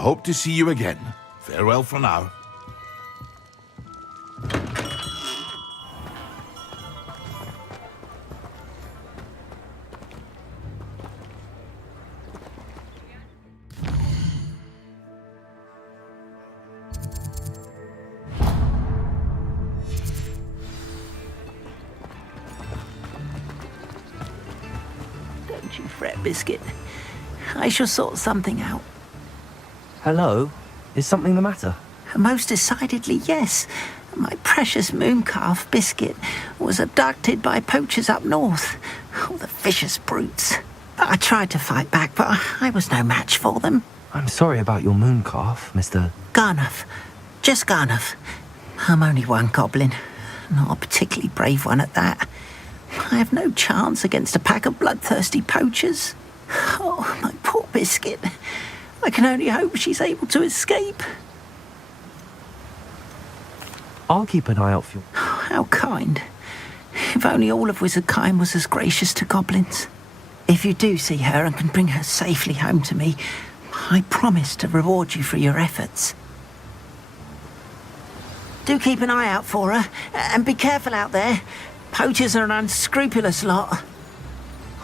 hope to see you again. Farewell for now. Don't you fret, Biscuit. I shall sort something out. Hello? Is something the matter? Most decidedly, yes. My precious moon calf, Biscuit, was abducted by poachers up north. Oh, the vicious brutes. I tried to fight back, but I was no match for them. I'm sorry about your moon calf, Mr. Garnuff. Just Garnuff. I'm only one goblin. Not a particularly brave one at that. I have no chance against a pack of bloodthirsty poachers. Oh, my poor Biscuit. I can only hope she's able to escape. I'll keep an eye out for you. How kind. If only all of Wizardkind was as gracious to goblins. If you do see her and can bring her safely home to me, I promise to reward you for your efforts. Do keep an eye out for her, and be careful out there. Poachers are an unscrupulous lot.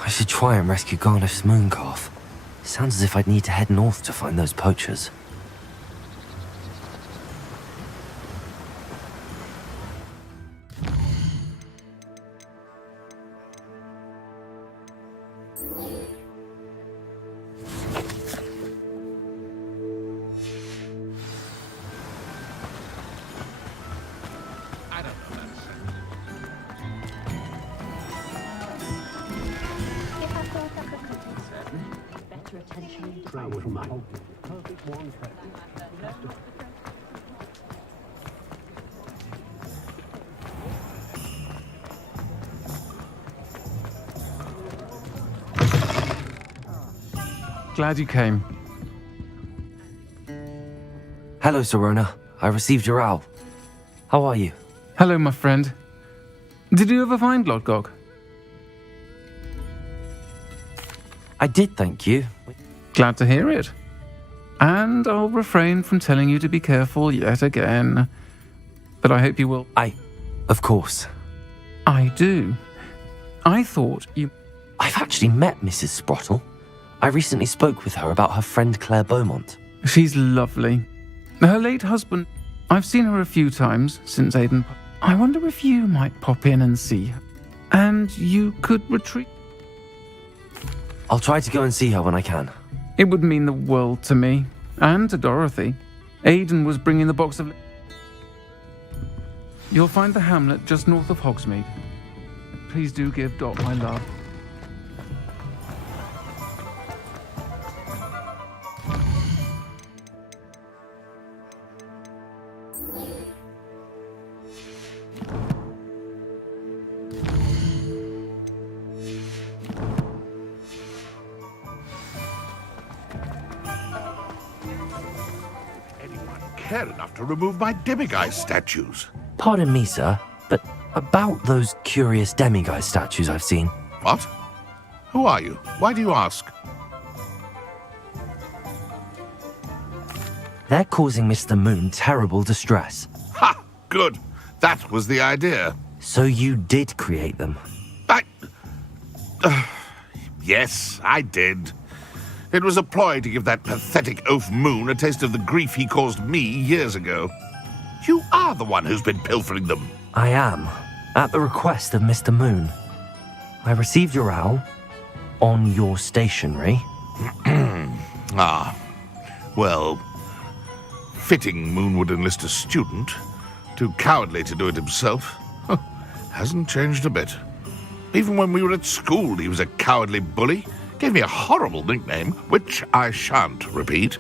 I should try and rescue Garniff's moon calf. Sounds as if I'd need to head north to find those poachers. Glad you came. Hello, Serona. I received your owl. How are you? Hello, my friend. Did you ever find Lodgok? I did, thank you. Glad to hear it. And I'll refrain from telling you to be careful yet again. But I hope you will. Of course. I do. I thought you... I've actually met Mrs. Sprottle. I recently spoke with her about her friend Claire Beaumont. She's lovely. Her late husband... I've seen her a few times since Aiden... I wonder if you might pop in and see her. And you could retreat... I'll try to go and see her when I can. It would mean the world to me. And to Dorothy. Aiden was bringing the box of... You'll find the hamlet just north of Hogsmeade. Please do give Dot my love. Care enough to remove my demiguise statues. Pardon me, sir, but about those curious demiguise statues I've seen. What? Who are you? Why do you ask? They're causing Mr. Moon terrible distress. Ha! Good. That was the idea. So you did create them? Yes, I did. It was a ploy to give that pathetic oaf Moon a taste of the grief he caused me years ago. You are the one who's been pilfering them. I am, at the request of Mr. Moon. I received your owl on your stationery. Well, fitting Moon would enlist a student. Too cowardly to do it himself. Hasn't changed a bit. Even when we were at school, he was a cowardly bully. Gave me a horrible nickname, which I shan't repeat.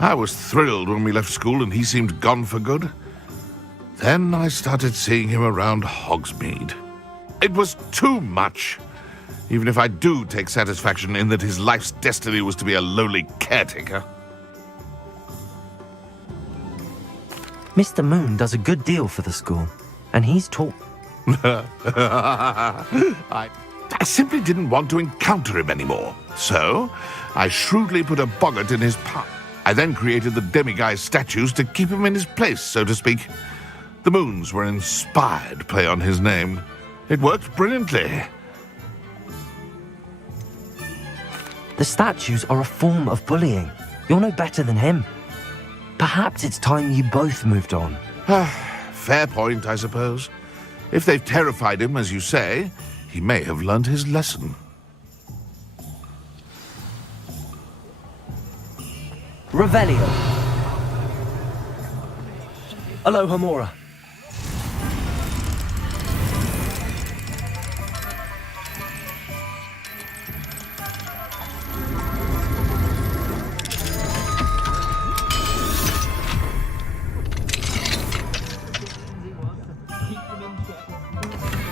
I was thrilled when we left school and he seemed gone for good. Then I started seeing him around Hogsmeade. It was too much. Even if I do take satisfaction in that his life's destiny was to be a lowly caretaker. Mr. Moon does a good deal for the school, and he's taught... I simply didn't want to encounter him anymore. So, I shrewdly put a boggart in his path. I then created the demiguise statues to keep him in his place, so to speak. The moons were an inspired play on his name. It worked brilliantly. The statues are a form of bullying. You're no better than him. Perhaps it's time you both moved on. Fair point, I suppose. If they've terrified him, as you say, he may have learned his lesson. Revelio. Aloha Mora.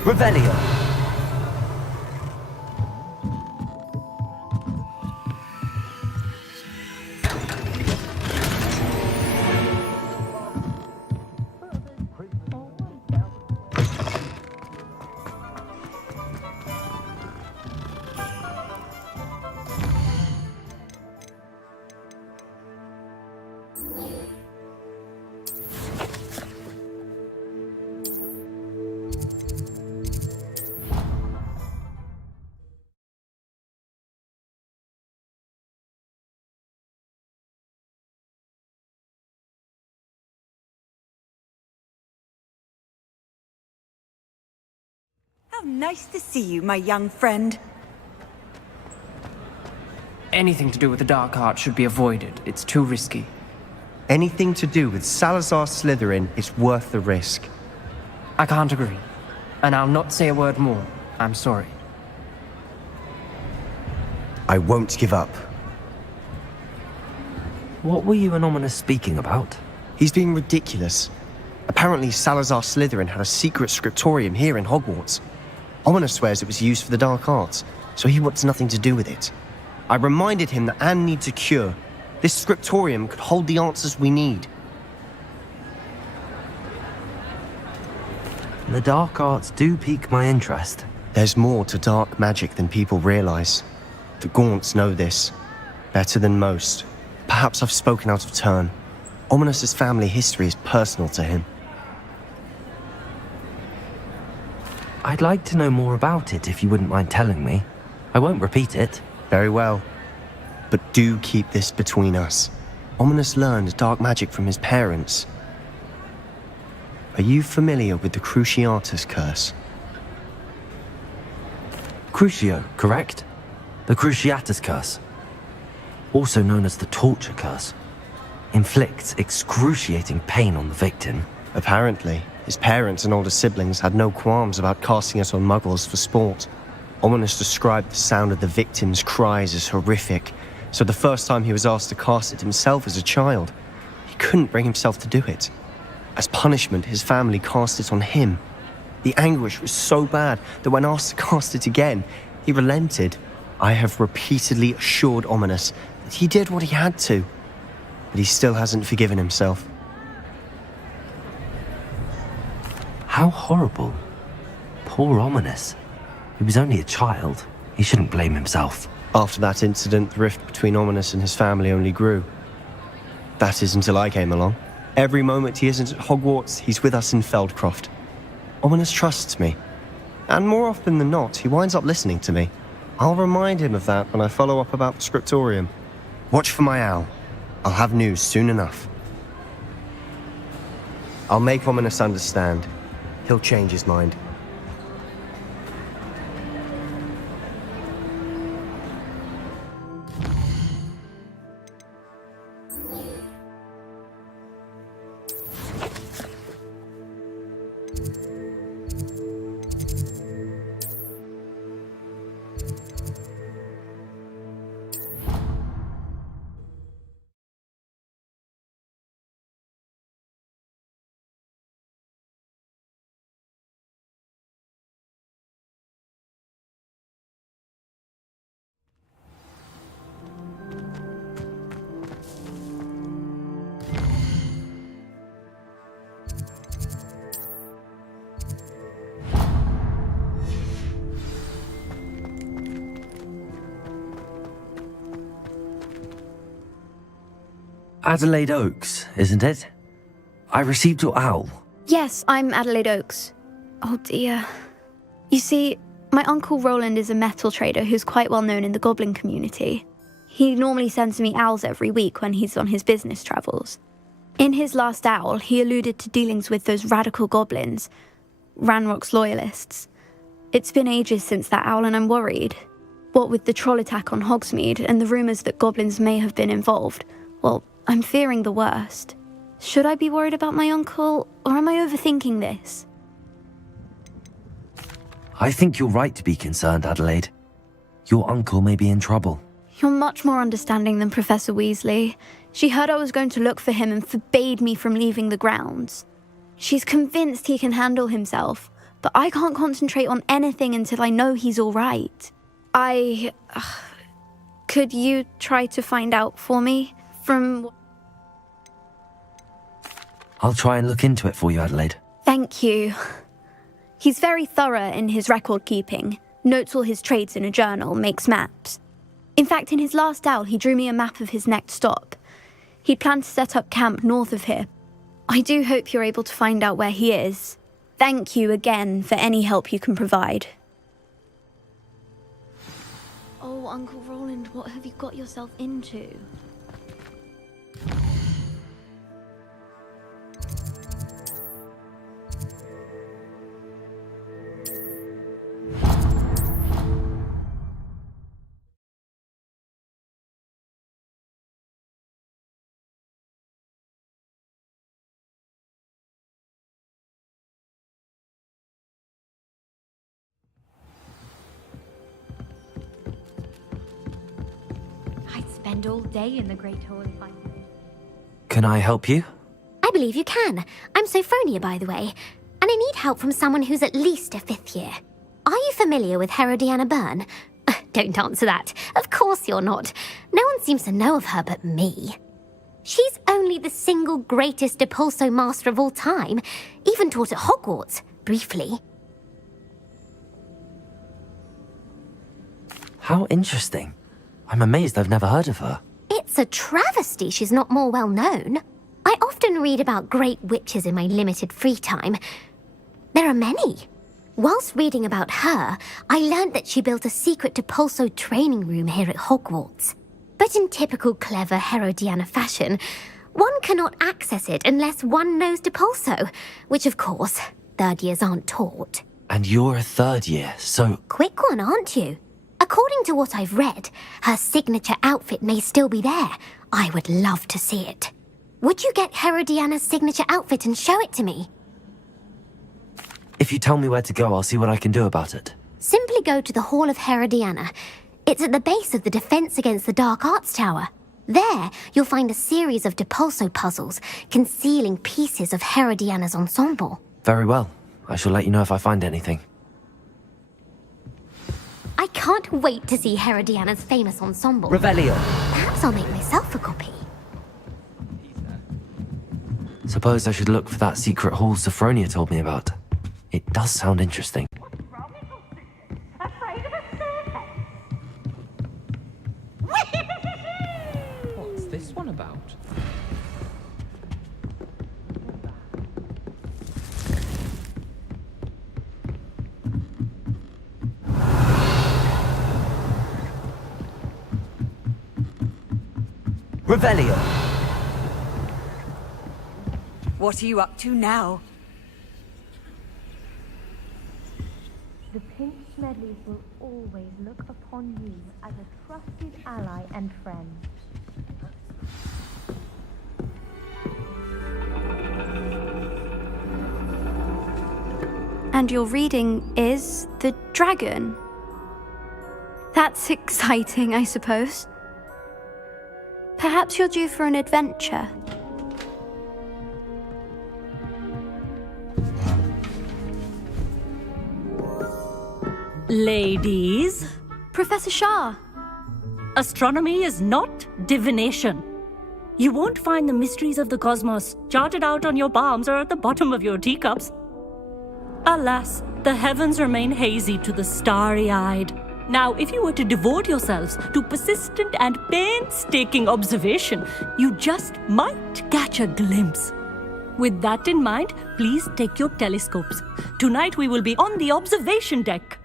Revelio. How nice to see you, my young friend. Anything to do with the dark art should be avoided. It's too risky. Anything to do with Salazar Slytherin is worth the risk. I can't agree. And I'll not say a word more. I'm sorry. I won't give up. What were you and Ominous speaking about? He's being ridiculous. Apparently Salazar Slytherin had a secret scriptorium here in Hogwarts. Ominous swears it was used for the dark arts, so he wants nothing to do with it. I reminded him that Anne needs a cure. This scriptorium could hold the answers we need. The dark arts do pique my interest. There's more to dark magic than people realize. The Gaunts know this. Better than most. Perhaps I've spoken out of turn. Ominous's family history is personal to him. I'd like to know more about it if you wouldn't mind telling me. I won't repeat it. Very well. But do keep this between us. Ominous learned dark magic from his parents. Are you familiar with the Cruciatus curse? Crucio, correct? The Cruciatus curse. Also known as the torture curse. Inflicts excruciating pain on the victim. Apparently, his parents and older siblings had no qualms about casting it on muggles for sport. Ominous described the sound of the victim's cries as horrific, so the first time he was asked to cast it himself as a child, he couldn't bring himself to do it. As punishment, his family cast it on him. The anguish was so bad that when asked to cast it again, he relented. I have repeatedly assured Ominous that he did what he had to, but he still hasn't forgiven himself. How horrible. Poor Ominous. He was only a child. He shouldn't blame himself. After that incident, the rift between Ominous and his family only grew. That is until I came along. Every moment he isn't at Hogwarts, he's with us in Feldcroft. Ominous trusts me. And more often than not, he winds up listening to me. I'll remind him of that when I follow up about the scriptorium. Watch for my owl. I'll have news soon enough. I'll make Ominous understand. He'll change his mind. Adelaide Oaks, isn't it? I received your owl. Yes, I'm Adelaide Oaks. Oh dear. You see, my uncle Roland is a metal trader who's quite well known in the goblin community. He normally sends me owls every week when he's on his business travels. In his last owl, he alluded to dealings with those radical goblins, Ranrock's loyalists. It's been ages since that owl and I'm worried. What with the troll attack on Hogsmeade and the rumours that goblins may have been involved, well, I'm fearing the worst. Should I be worried about my uncle, or am I overthinking this? I think you're right to be concerned, Adelaide. Your uncle may be in trouble. You're much more understanding than Professor Weasley. She heard I was going to look for him and forbade me from leaving the grounds. She's convinced he can handle himself, but I can't concentrate on anything until I know he's all right. Could you try to find out for me? I'll try and look into it for you, Adelaide. Thank you. He's very thorough in his record keeping, notes all his trades in a journal, makes maps. In fact, in his last owl, he drew me a map of his next stop. He'd planned to set up camp north of here. I do hope you're able to find out where he is. Thank you again for any help you can provide. Oh, Uncle Roland, what have you got yourself into? I'd spend all day in the Great Hall if I could. Can I help you? I believe you can. I'm Sophronia, by the way, and I need help from someone who's at least a 5th year. Are you familiar with Herodiana Byrne? Don't answer that. Of course you're not. No one seems to know of her but me. She's only the single greatest Depulso master of all time, even taught at Hogwarts, briefly. How interesting. I'm amazed I've never heard of her. It's a travesty she's not more well known. I often read about great witches in my limited free time. There are many. Whilst reading about her, I learned that she built a secret Depulso training room here at Hogwarts. But in typical clever Herodiana fashion, one cannot access it unless one knows Depulso, which of course, 3rd years aren't taught. And you're a 3rd year, so... Quick one, aren't you? According to what I've read, her signature outfit may still be there. I would love to see it. Would you get Herodiana's signature outfit and show it to me? If you tell me where to go, I'll see what I can do about it. Simply go to the Hall of Herodiana. It's at the base of the Defense Against the Dark Arts Tower. There, you'll find a series of Depulso puzzles concealing pieces of Herodiana's ensemble. Very well. I shall let you know if I find anything. I can't wait to see Herodiana's famous ensemble. Revelio. Perhaps I'll make myself a copy. Suppose I should look for that secret hall Sophronia told me about. It does sound interesting. What's this one about? Revelio. What are you up to now? The Pinch Medleys will always look upon you as a trusted ally and friend. And your reading is The Dragon. That's exciting, I suppose. Perhaps you're due for an adventure. Ladies, Professor Shah. astronomy is not divination. You won't find the mysteries of the cosmos charted out on your palms or at the bottom of your teacups. Alas, the heavens remain hazy to the starry-eyed. Now, if you were to devote yourselves to persistent and painstaking observation, you just might catch a glimpse. With that in mind, please take your telescopes. Tonight we will be on the observation deck.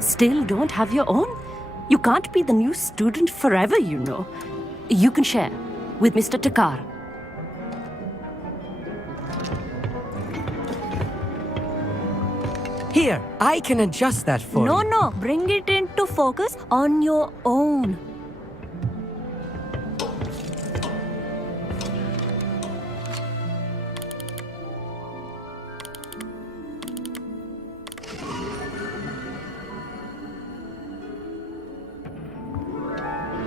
Still don't have your own? You can't be the new student forever, you know. You can share with Mr. Takar. Here, I can adjust that for you. No, bring it into focus on your own.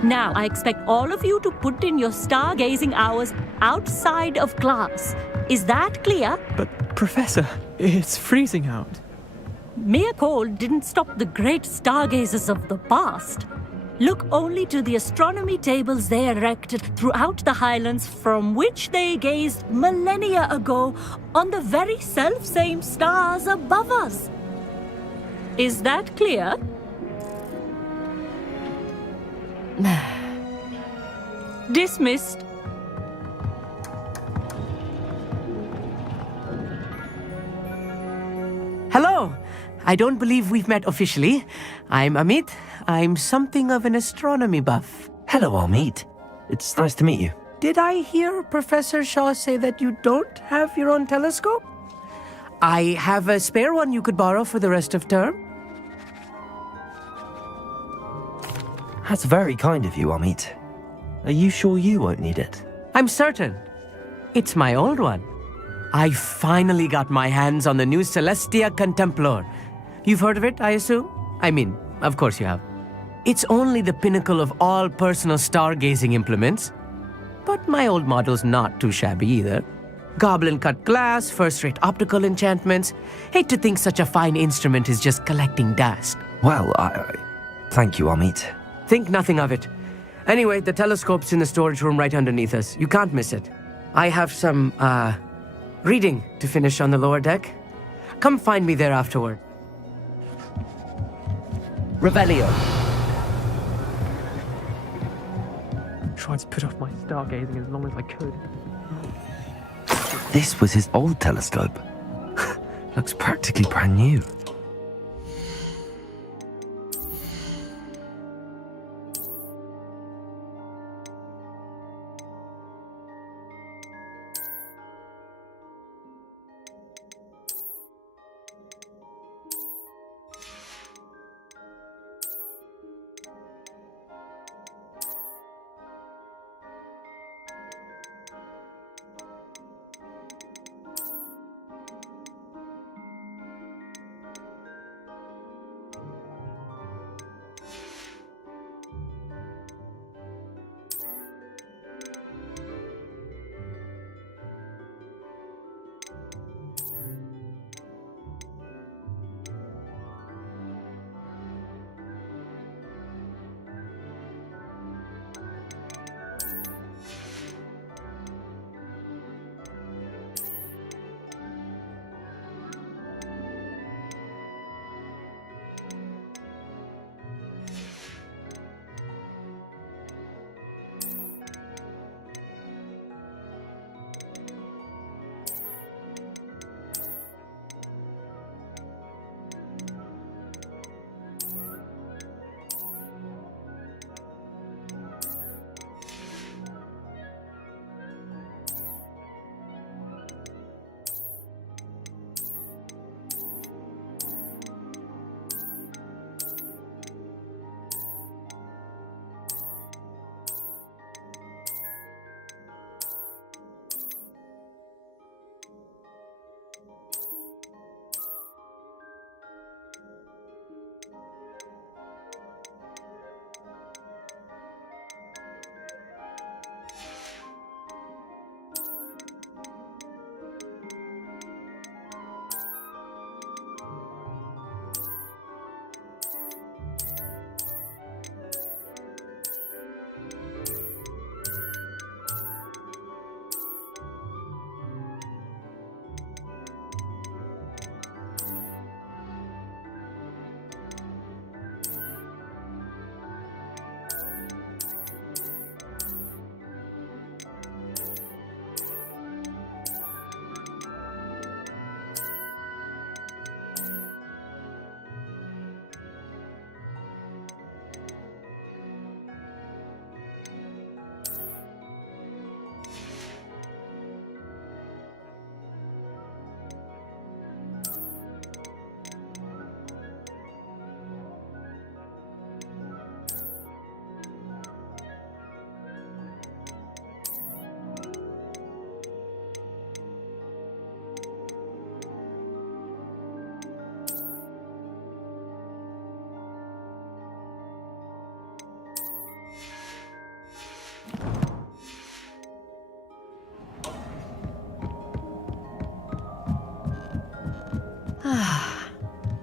Now, I expect all of you to put in your stargazing hours outside of class. Is that clear? But, Professor, it's freezing out. Mere cold didn't stop the great stargazers of the past. Look only to the astronomy tables they erected throughout the highlands from which they gazed millennia ago on the very self-same stars above us. Is that clear? Dismissed. Hello! I don't believe we've met officially. I'm Amit. I'm something of an astronomy buff. Hello, Amit. It's nice to meet you. Did I hear Professor Shaw say that you don't have your own telescope? I have a spare one you could borrow for the rest of term. That's very kind of you, Amit. Are you sure you won't need it? I'm certain. It's my old one. I finally got my hands on the new Celestia Contemplar. You've heard of it, I assume? I mean, of course you have. It's only the pinnacle of all personal stargazing implements. But my old model's not too shabby either. Goblin-cut glass, first-rate optical enchantments. Hate to think such a fine instrument is just collecting dust. Well, thank you, Amit. Think nothing of it. Anyway, the telescope's in the storage room right underneath us. You can't miss it. I have some, reading to finish on the lower deck. Come find me there afterward. Revelio. Tried to put off my stargazing as long as I could. This was his old telescope. Looks practically brand new.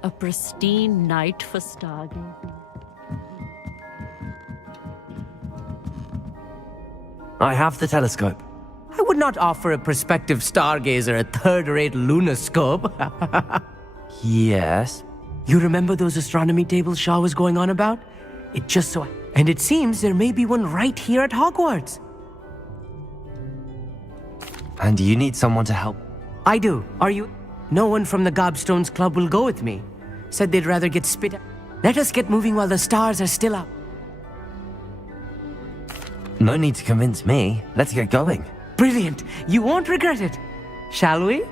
A pristine night for stargazing. I have the telescope. I would not offer a prospective stargazer a third-rate lunoscope. Yes. You remember those astronomy tables Shaw was going on about? It just so... And it seems there may be one right here at Hogwarts. And you need someone to help? I do. Are you... No one from the Gobstones Club will go with me. Said they'd rather get spit out. Let us get moving while the stars are still up. No need to convince me. Let's get going. Brilliant. You won't regret it. Shall we?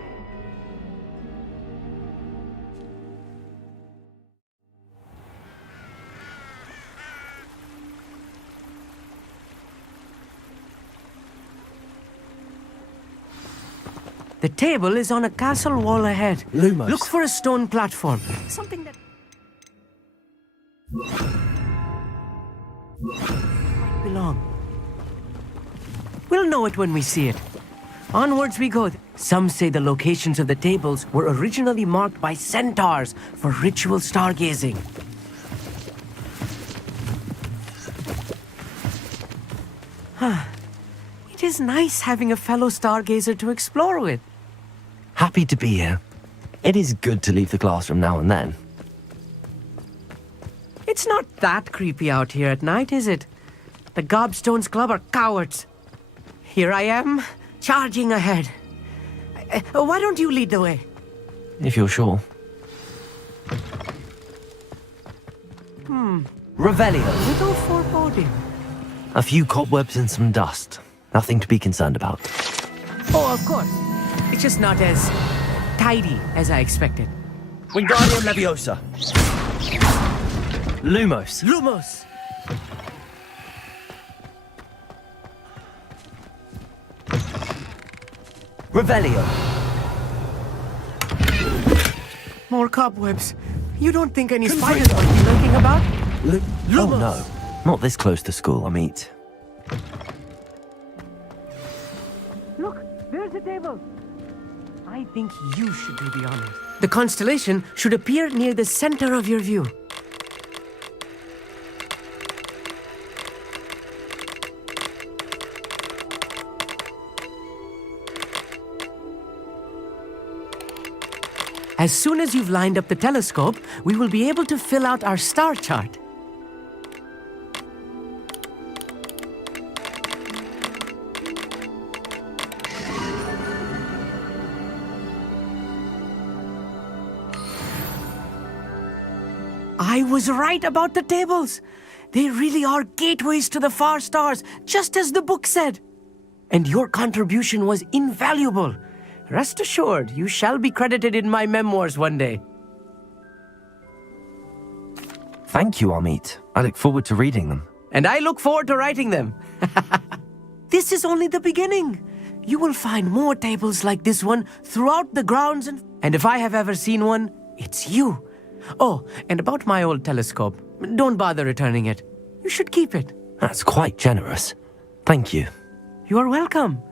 The table is on a castle wall ahead. Lumos. Look for a stone platform. Something that... might belong. We'll know it when we see it. Onwards we go. Some say the locations of the tables were originally marked by centaurs for ritual stargazing. It is nice having a fellow stargazer to explore with. Happy to be here. It is good to leave the classroom now and then. It's not that creepy out here at night, is it? The Gobstones Club are cowards. Here I am, charging ahead. Why don't you lead the way? If you're sure. Revelio. Little foreboding. A few cobwebs and some dust. Nothing to be concerned about. Oh, of course. It's just not as tidy as I expected. Wingardium Leviosa. Lumos. Lumos! Revelio. More cobwebs. You don't think any spiders might be lurking about? Oh no. Not this close to school, Amit. Look, there's a table. I think you should do the honors. The constellation should appear near the center of your view. As soon as you've lined up the telescope, we will be able to fill out our star chart. I was right about the tables. They really are gateways to the far stars, just as the book said. And your contribution was invaluable. Rest assured, you shall be credited in my memoirs one day. Thank you, Amit. I look forward to reading them. And I look forward to writing them. This is only the beginning. You will find more tables like this one throughout the grounds, and if I have ever seen one, it's you. Oh, and about my old telescope, don't bother returning it. You should keep it. That's quite generous. Thank you. You are welcome.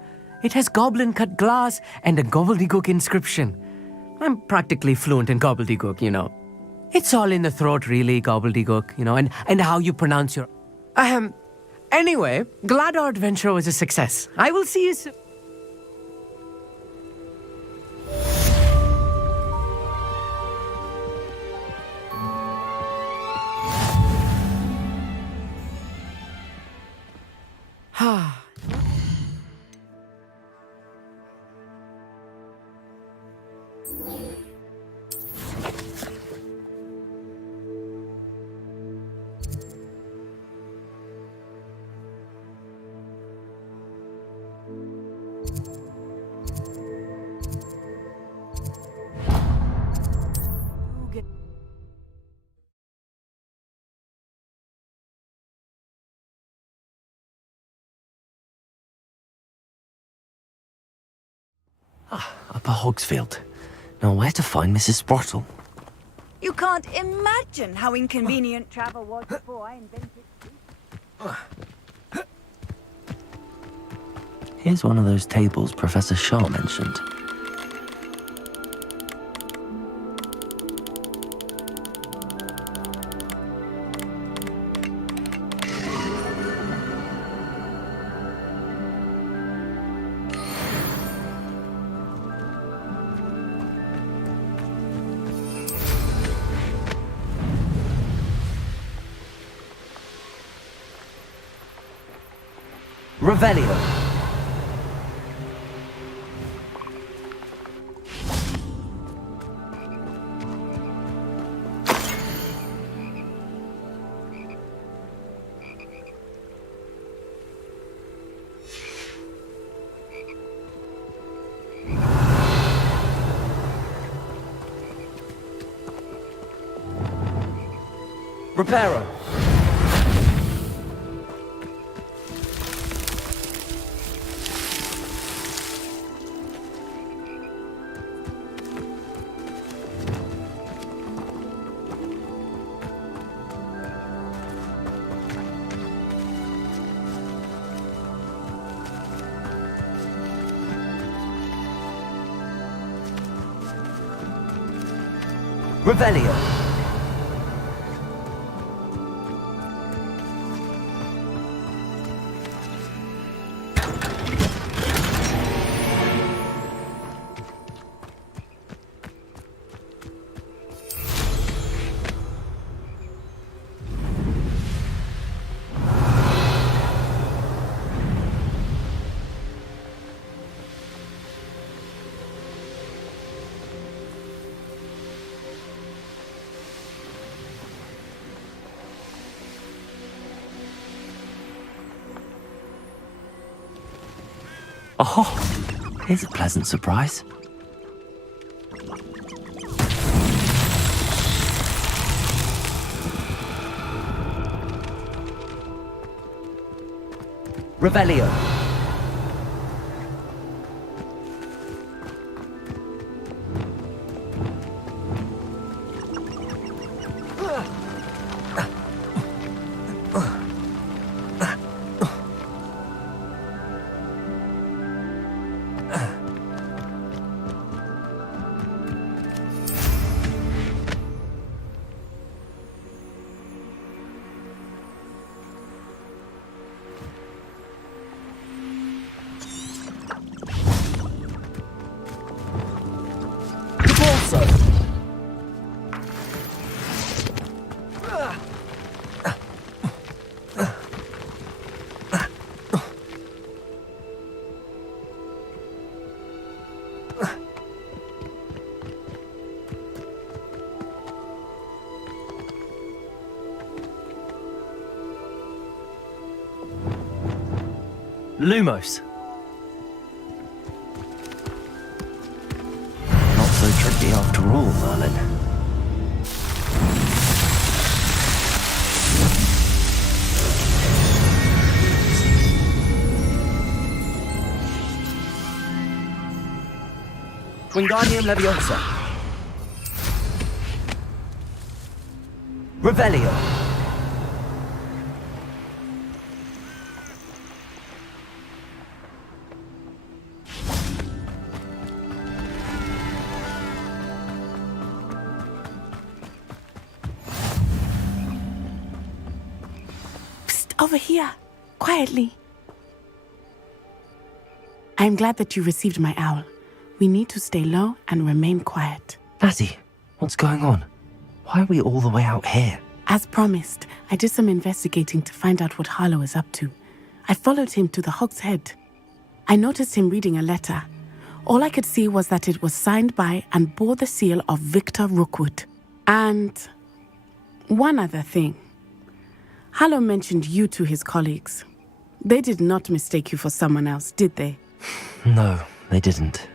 It has goblin-cut glass and a gobbledygook inscription. I'm practically fluent in gobbledygook, you know. It's all in the throat, really, gobbledygook, you know, and how you pronounce your... Anyway, glad our adventure was a success. I will see you soon. Upper Hogsfield. Now where to find Mrs. Sprottle? You can't imagine how inconvenient travel was before I invented it. Here's one of those tables Professor Shaw mentioned. Revelio. Reparo. Revelio. Oh, here's a pleasant surprise. Revelio. Lumos. Not so tricky after all, Merlin. Wingardium Leviosa. Revelio. Over here, quietly. I am glad that you received my owl. We need to stay low and remain quiet. Natty, what's going on? Why are we all the way out here? As promised, I did some investigating to find out what Harlow is up to. I followed him to the Hog's Head. I noticed him reading a letter. All I could see was that it was signed by and bore the seal of Victor Rookwood. And one other thing. Harlow mentioned you to his colleagues. They did not mistake you for someone else, did they? No, they didn't.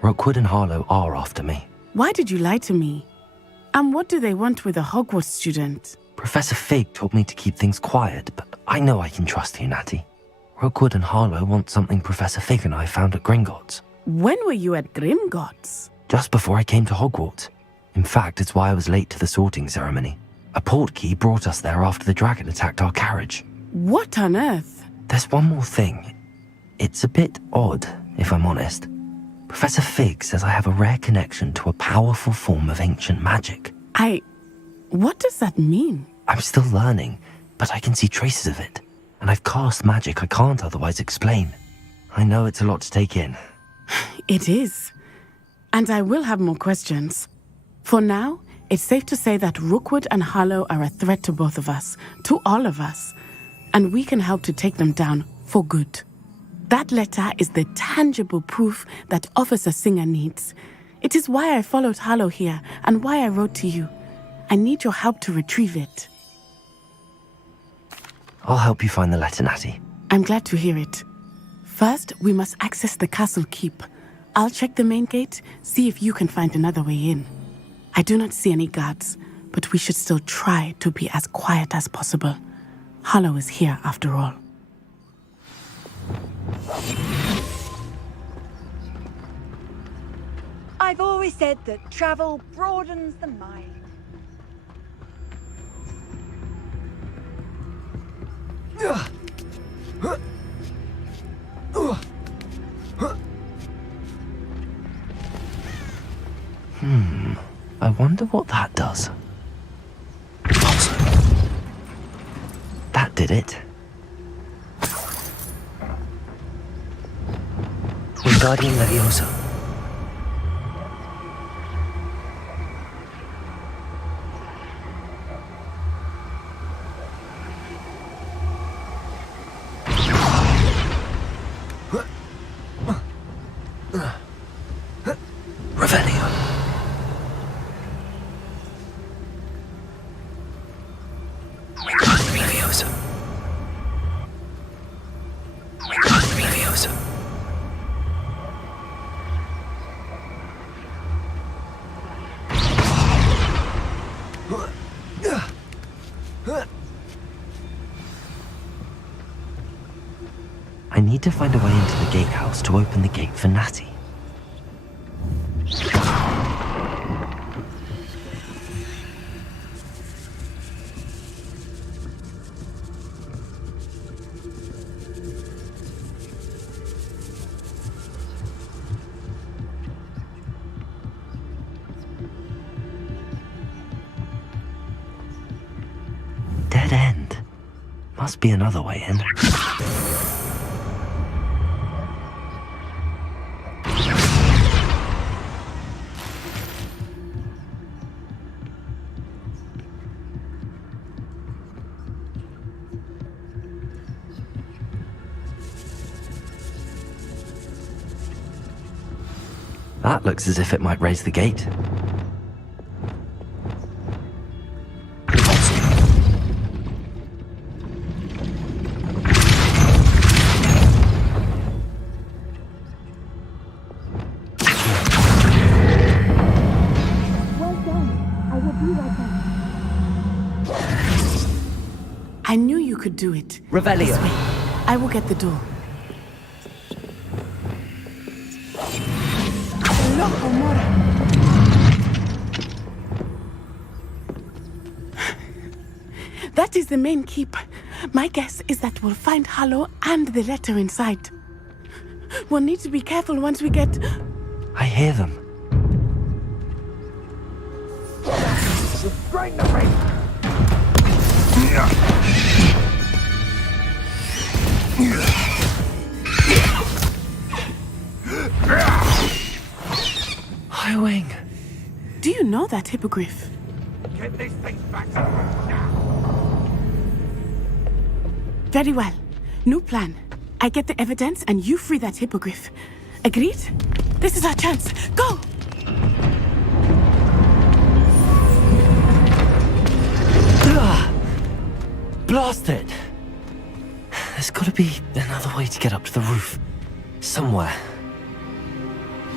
Rookwood and Harlow are after me. Why did you lie to me? And what do they want with a Hogwarts student? Professor Fig told me to keep things quiet, but I know I can trust you, Natty. Rookwood and Harlow want something Professor Fig and I found at Gringotts. When were you at Gringotts? Just before I came to Hogwarts. In fact, it's why I was late to the sorting ceremony. A portkey brought us there after the dragon attacked our carriage. What on earth? There's one more thing. It's a bit odd, if I'm honest. Professor Fig says I have a rare connection to a powerful form of ancient magic. What does that mean? I'm still learning, but I can see traces of it. And I've cast magic I can't otherwise explain. I know it's a lot to take in. It is. And I will have more questions. For now, it's safe to say that Rookwood and Harlow are a threat to both of us, to all of us. And we can help to take them down for good. That letter is the tangible proof that Officer Singer needs. It is why I followed Harlow here and why I wrote to you. I need your help to retrieve it. I'll help you find the letter, Natty. I'm glad to hear it. First, we must access the castle keep. I'll check the main gate, see if you can find another way in. I do not see any guards, but we should still try to be as quiet as possible. Harlow is here after all. I've always said that travel broadens the mind. I wonder what that does. That did it. Wingardium Leviosa. Revelio. Wingardium Leviosa. Wingardium Leviosa. I need to find a way into the gatehouse to open the gate for Natty. Dead end. Must be another way in. That looks as if it might raise the gate. I knew you could do it. Revelio. This way. I will get the door. That is the main keep. My guess is that we'll find Harlow and the letter inside. We'll need to be careful once we get... I hear them. Restrain the race! Highwing. Do you know that hippogriff? Get these things back to work now! Very well. New plan. I get the evidence and you free that hippogriff. Agreed? This is our chance. Go! Blast it! There's gotta be another way to get up to the roof. Somewhere.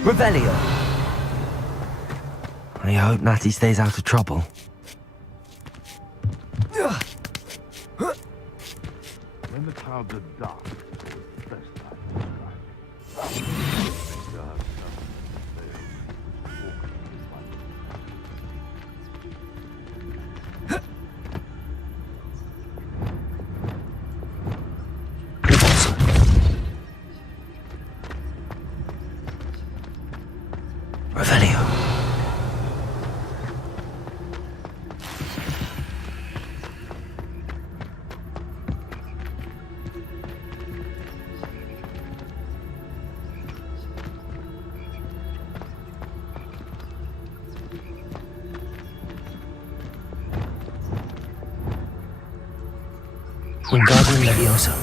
Revelio! I hope Natty stays out of trouble. When the clouds are dark, it's the best time to strike. Revelio. Wingardium Leviosa.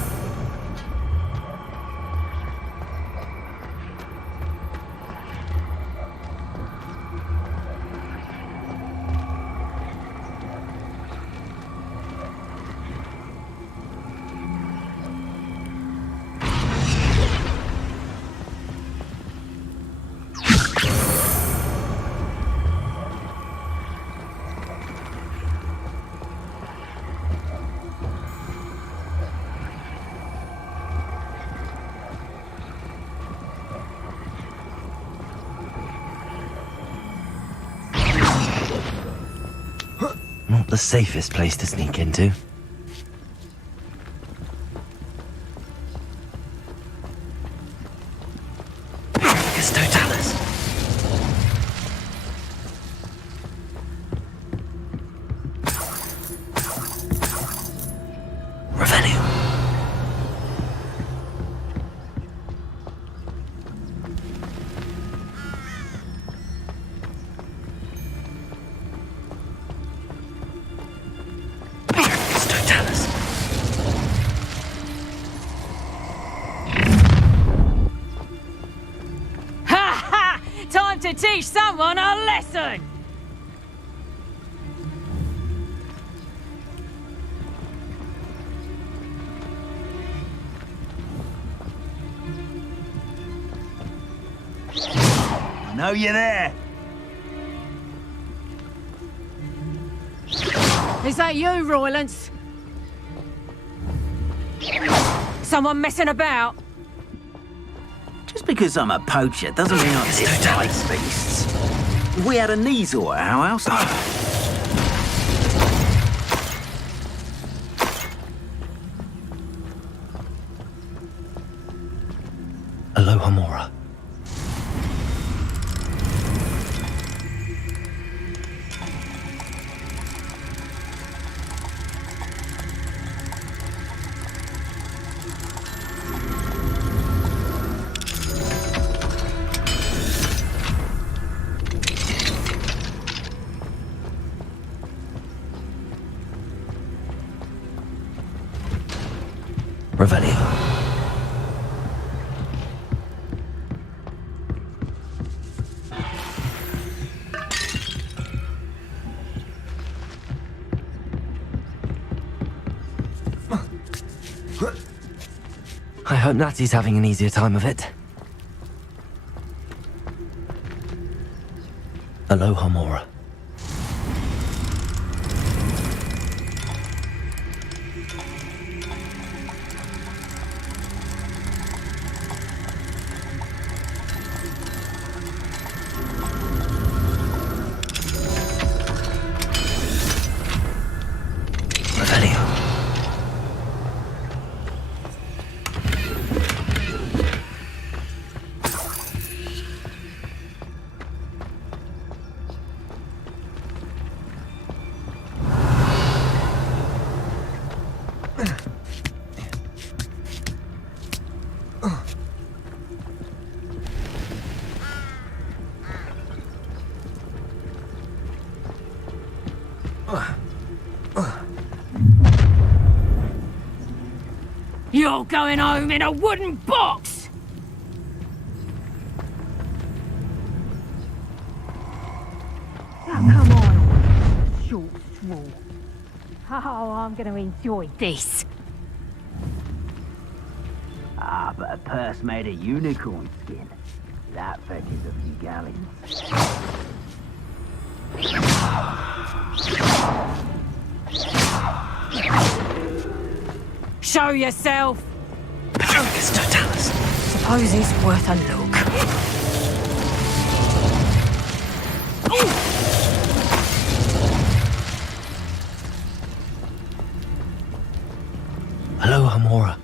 the safest place to sneak into. Totalis. Revenue. Totalis. Time to teach someone a lesson! I know you're there. Is that you, Roylance? Someone messing about? Just because I'm a poacher doesn't mean I dislike beasts. If we had a Neasor at our house... Aloha Mora. Revelio. I hope Natty's having an easier time of it. Aloha Mora. You're going home in a wooden box! Oh, come on, short straw. Oh, I'm going to enjoy this. Ah, but a purse made of unicorn skin. That fetches a few galleons. Show yourself! Patroclus Totalis. Suppose it's worth a look. Aloha Mora.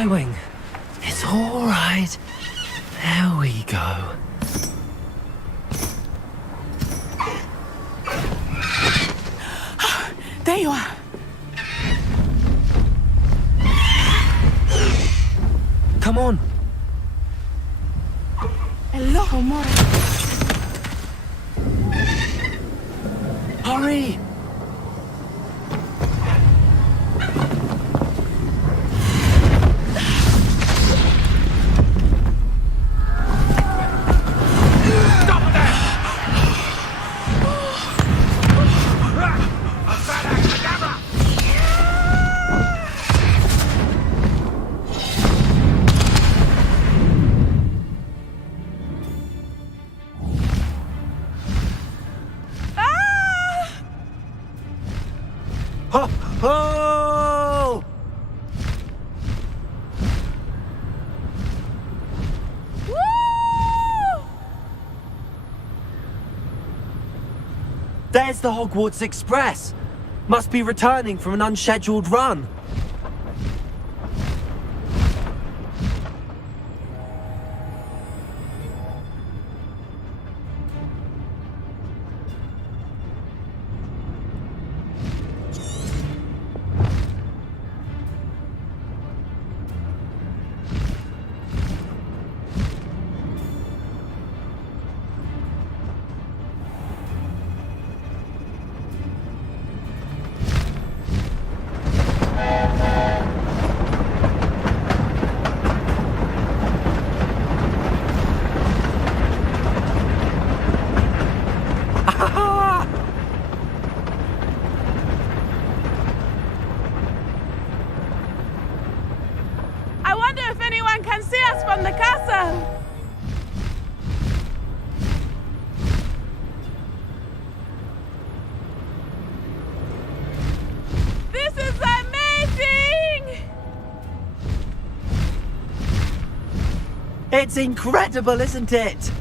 Highwing. It's all right. There we go. There you are. Come on. Hello, Homora. Hurry! Ho! Ho! There's the Hogwarts Express! Must be returning from an unscheduled run. I wonder if anyone can see us from the castle. This is amazing! It's incredible, isn't it?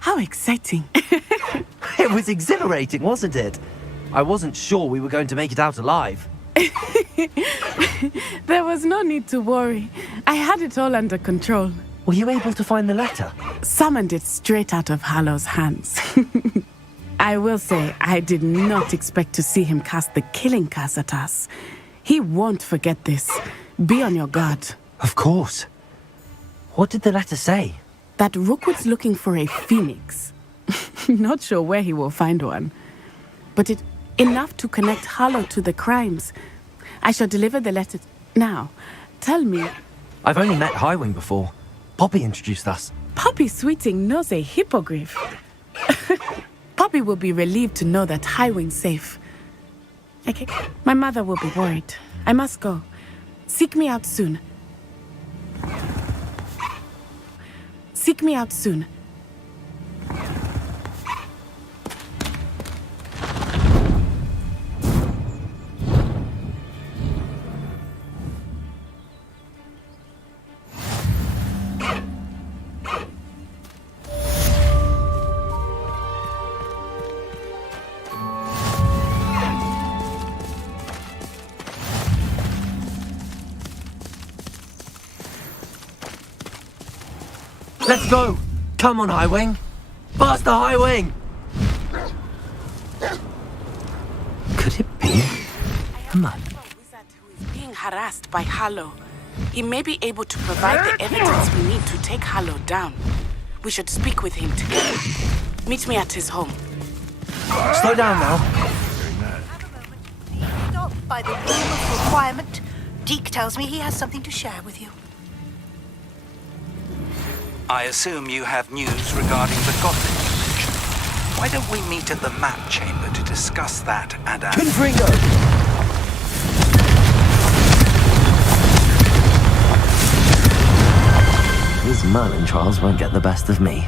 How exciting. It was exhilarating, wasn't it? I wasn't sure we were going to make it out alive. There was no need to worry. I had it all under control. Were you able to find the letter? Summoned it straight out of Hallow's hands. I will say, I did not expect to see him cast the killing curse at us. He won't forget this. Be on your guard. Of course. What did the letter say? That Rookwood's looking for a phoenix. Not sure where he will find one. But it enough to connect Hallow to the crimes. I shall deliver the letter now. Tell me. I've only met Highwing before. Poppy introduced us. Poppy Sweeting knows a hippogriff. Poppy will be relieved to know that Highwing's safe. Okay, my mother will be worried. I must go. Seek me out soon. Seek me out soon. Let's go! Come on, Highwing! Faster, Highwing! Could it be a mug? Being harassed by Hallow. He may be able to provide the evidence we need to take Hallow down. We should speak with him together. Meet me at his home. Slow down now. Stop by the room of requirement. Deke tells me he has something to share with you. I assume you have news regarding the goblin you mentioned. Why don't we meet at the map chamber to discuss that and Confringo! Merlin trials won't get the best of me.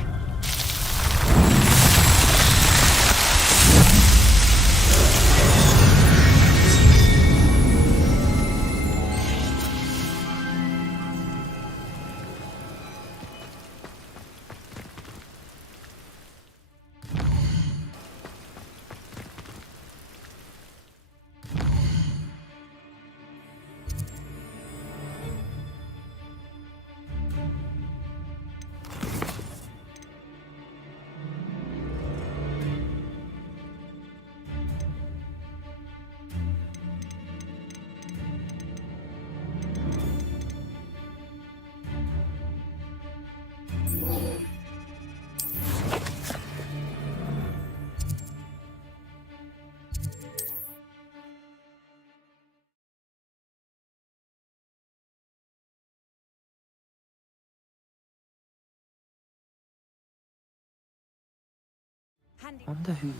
Wonder who.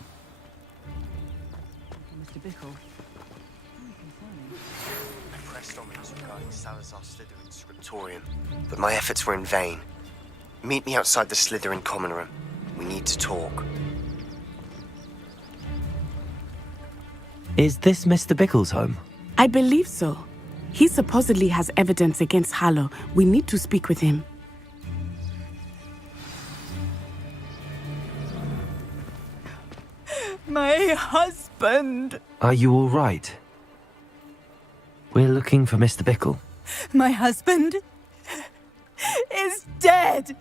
Mr. Bickle. I pressed on regarding Salazar Slytherin's scriptorium, but my efforts were in vain. Meet me outside the Slytherin common room. We need to talk. Is this Mr. Bickle's home? I believe so. He supposedly has evidence against Harlow. We need to speak with him. My husband! Are you all right? We're looking for Mr. Bickle. My husband is dead!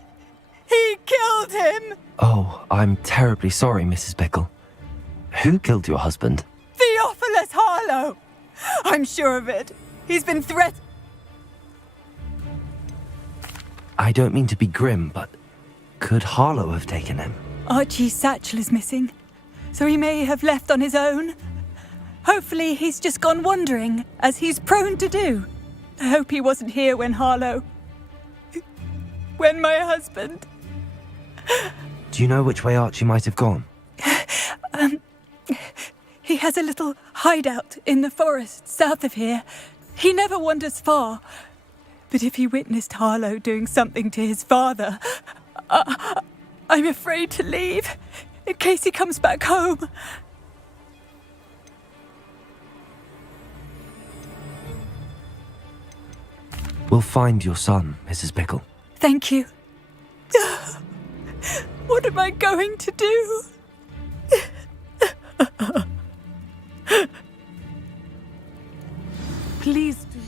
He killed him! Oh, I'm terribly sorry, Mrs. Bickle. Who killed your husband? Theophilus Harlow! I'm sure of it. He's been threatened. I don't mean to be grim, but could Harlow have taken him? Archie's satchel is missing, so he may have left on his own. Hopefully he's just gone wandering, as he's prone to do. I hope he wasn't here when my husband... Do you know which way Archie might have gone? He has a little hideout in the forest south of here. He never wanders far. But if he witnessed Harlow doing something to his father, I'm afraid to leave, in case he comes back home. We'll find your son, Mrs. Bickle. Thank you. What am I going to do? Please do.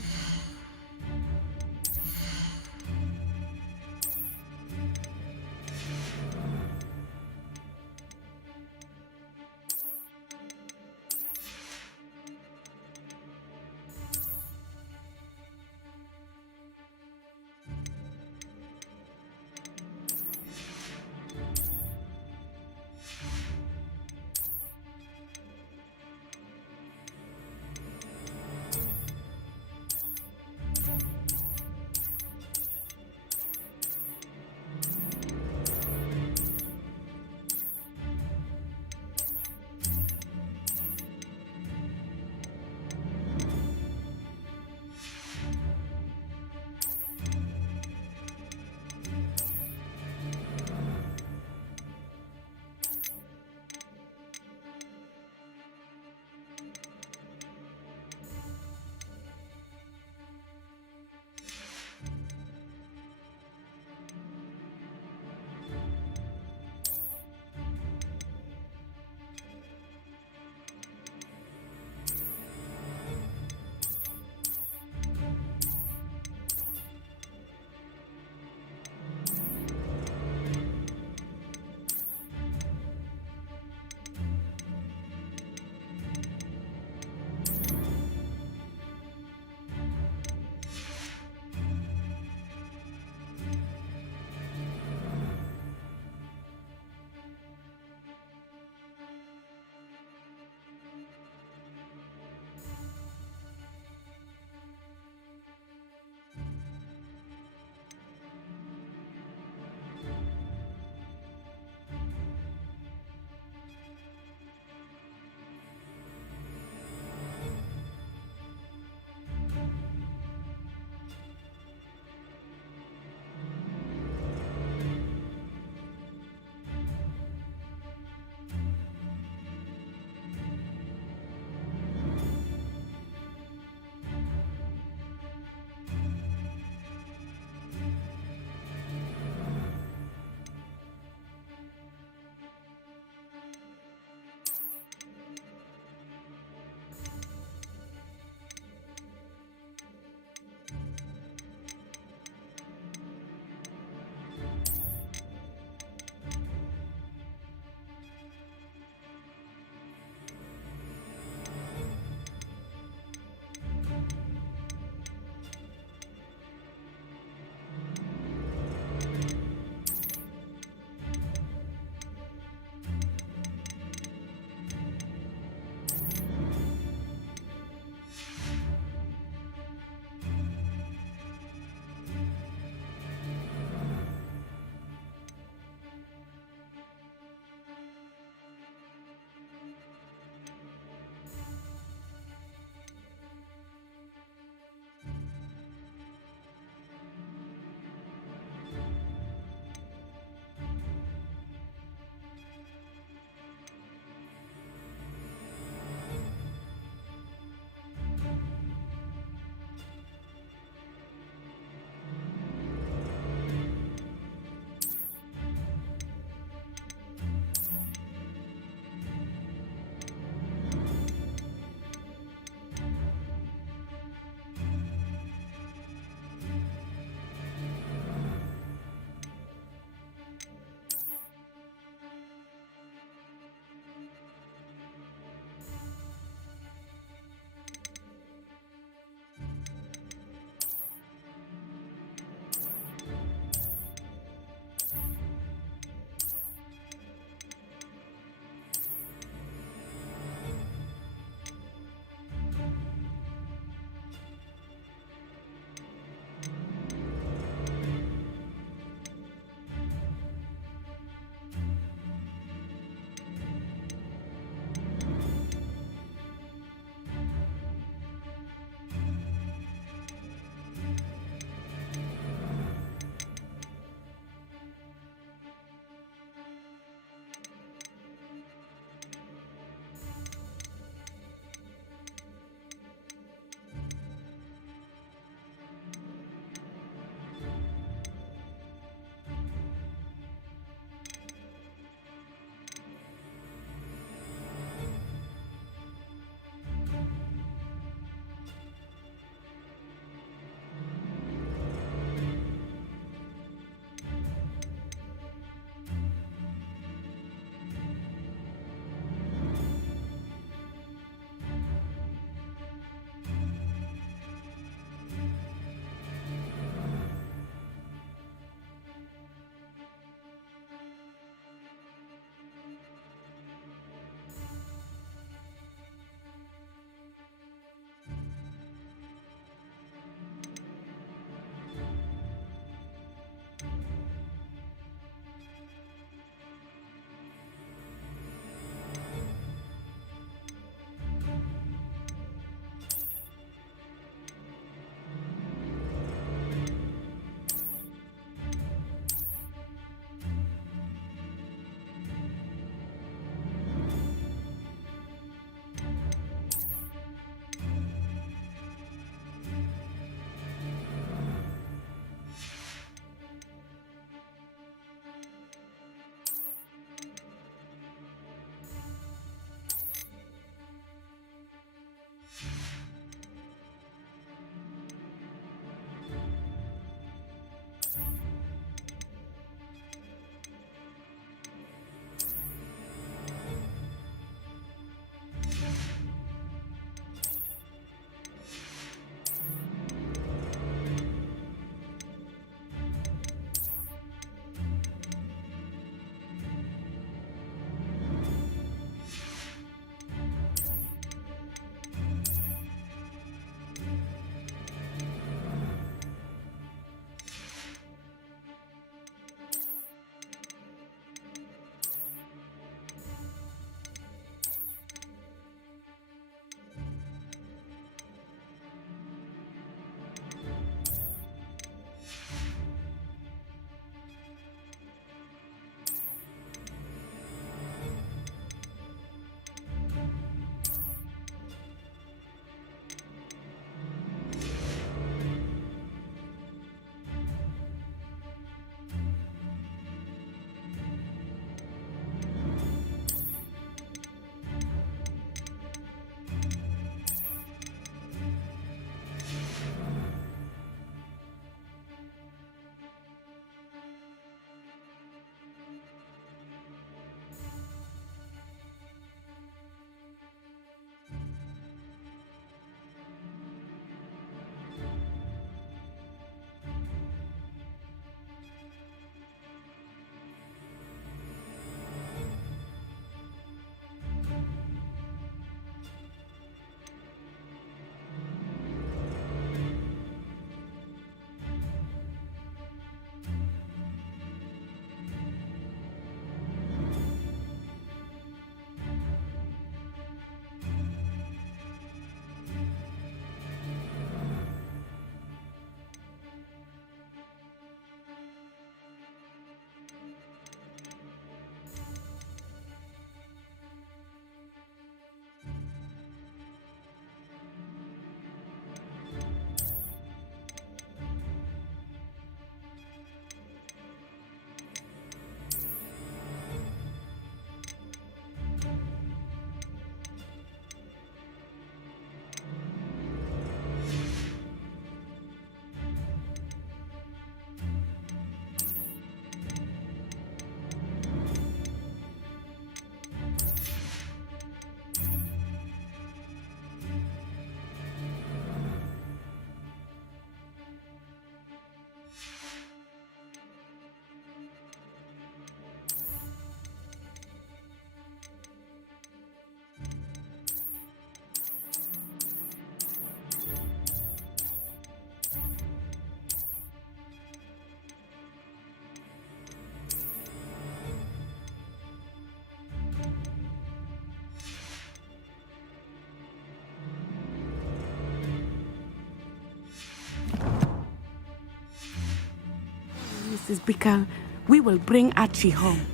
Mrs. Bickle. We will bring Archie home.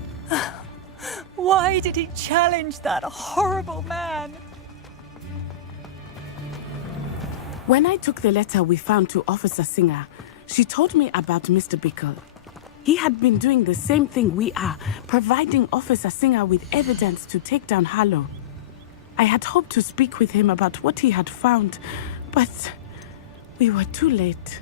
Why did he challenge that horrible man? When I took the letter we found to Officer Singer, she told me about Mr. Bickle. He had been doing the same thing we are, providing Officer Singer with evidence to take down Harlow. I had hoped to speak with him about what he had found, but we were too late.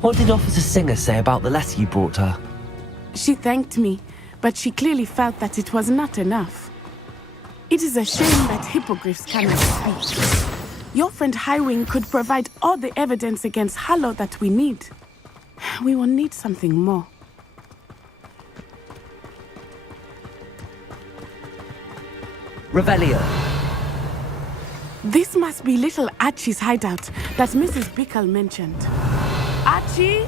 What did Officer Singer say about the letter you brought her? She thanked me, but she clearly felt that it was not enough. It is a shame that hippogriffs cannot speak. Your friend Highwing could provide all the evidence against Harlow that we need. We will need something more. Revelio. This must be little Archie's hideout that Mrs. Bickle mentioned. Archie?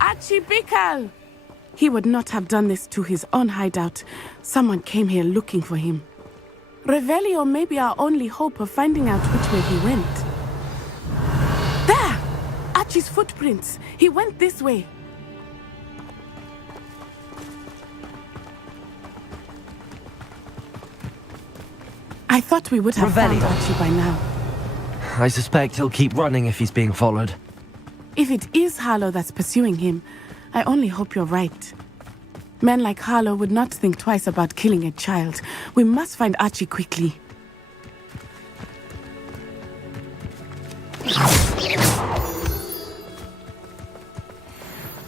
Archie Bickle! He would not have done this to his own hideout. Someone came here looking for him. Revelio may be our only hope of finding out which way he went. There! Archie's footprints. He went this way. I thought we would have found Archie by now. I suspect he'll keep running if he's being followed. If it is Harlow that's pursuing him, I only hope you're right. Men like Harlow would not think twice about killing a child. We must find Archie quickly.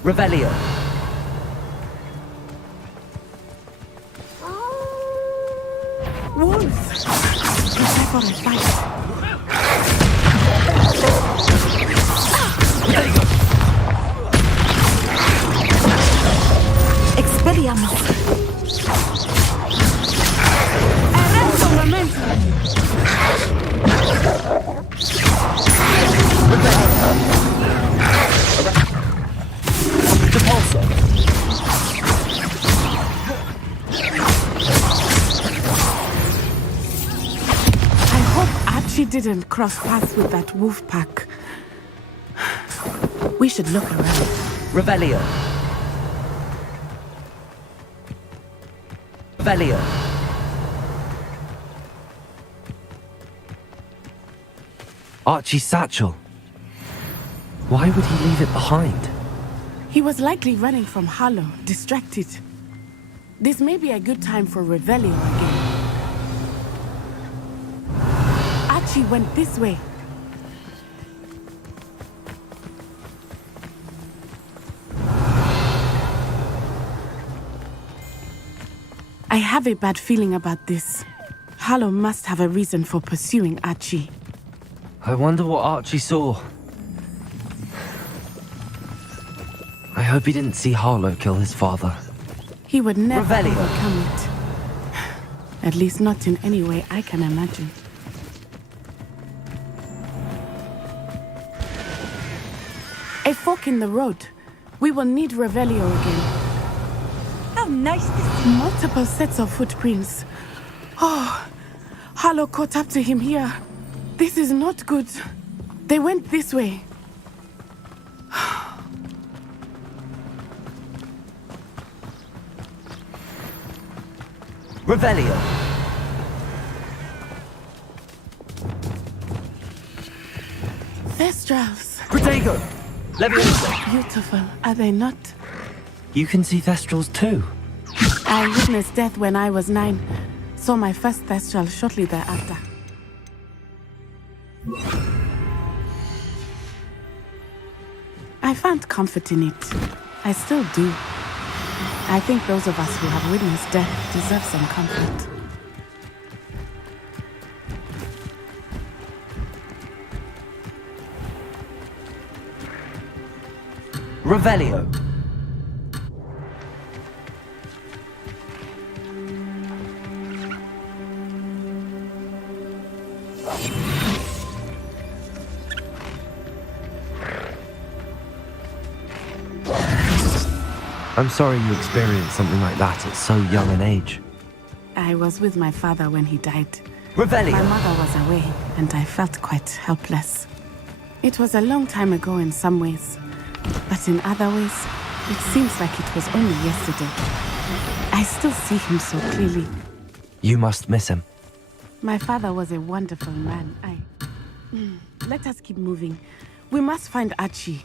Revelio. Wolves! Prepare for a fight. Expelliarmus! Arresto momento! Depulso. I hope Archie didn't cross paths with that wolf pack. We should look around. Revelio. Revelio. Archie's satchel. Why would he leave it behind? He was likely running from Harlow, distracted. This may be a good time for Revelio again. Archie went this way. I have a bad feeling about this. Harlow must have a reason for pursuing Archie. I wonder what Archie saw. I hope he didn't see Harlow kill his father. He would never Revelio. overcome it. At least not in any way I can imagine. A fork in the road. We will need Revelio again. How nice this is. Multiple sets of footprints. Oh, Harlow caught up to him here. This is not good. They went this way. Revelio. Thestrals. Protego. Leviosa. Beautiful, are they not? You can see Thestrals too. I witnessed death when I was 9. Saw my first Thestral shortly thereafter. I found comfort in it. I still do. I think those of us who have witnessed death deserve some comfort. Revelio. I'm sorry you experienced something like that at so young an age. I was with my father when he died. Revelio. My mother was away, and I felt quite helpless. It was a long time ago in some ways, but in other ways, it seems like it was only yesterday. I still see him so clearly. You must miss him. My father was a wonderful man. Let us keep moving. We must find Archie.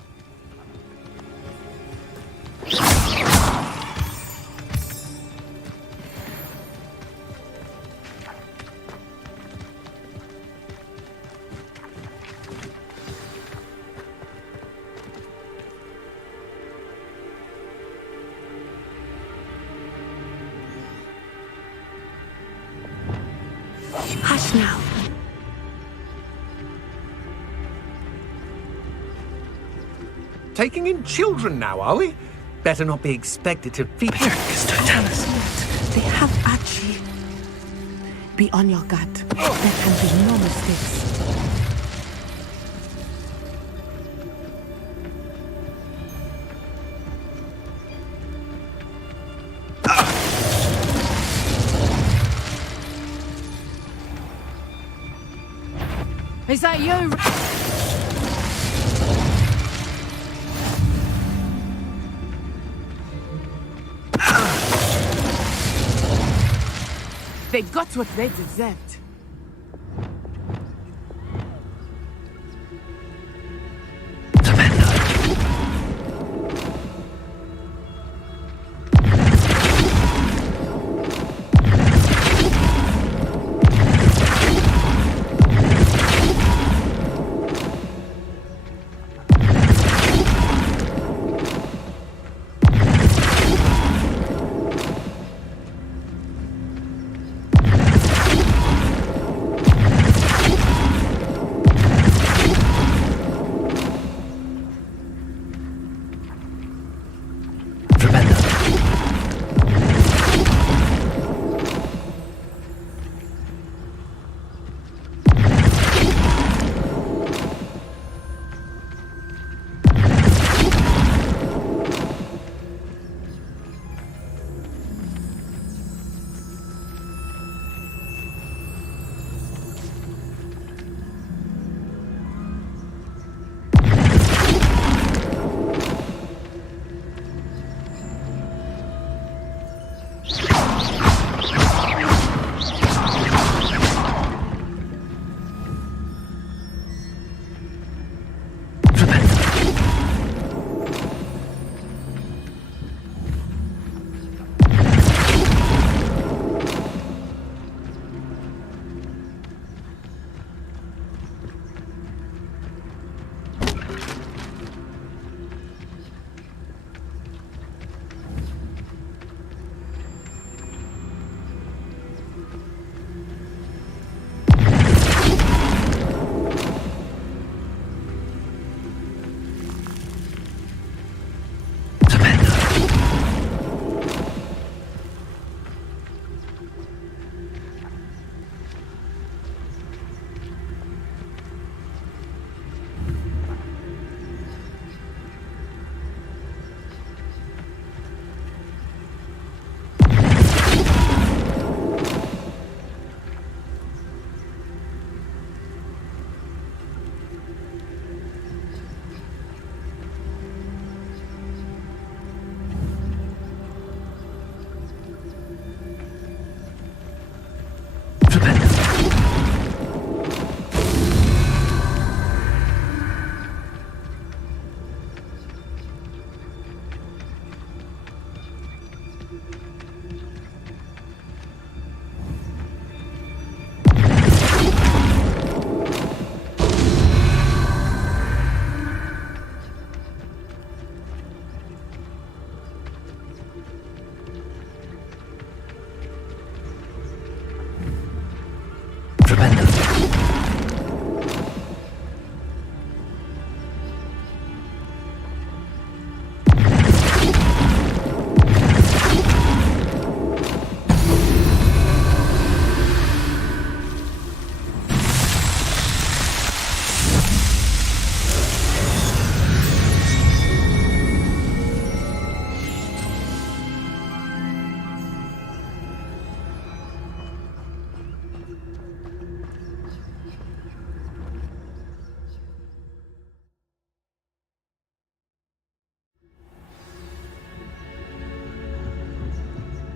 Hush now. Taking in children now, are we? Better not be expected to feed. Don't tell us yet. They have Archie. Be on your guard. There can be no mistakes. Is that you? They got what they deserved.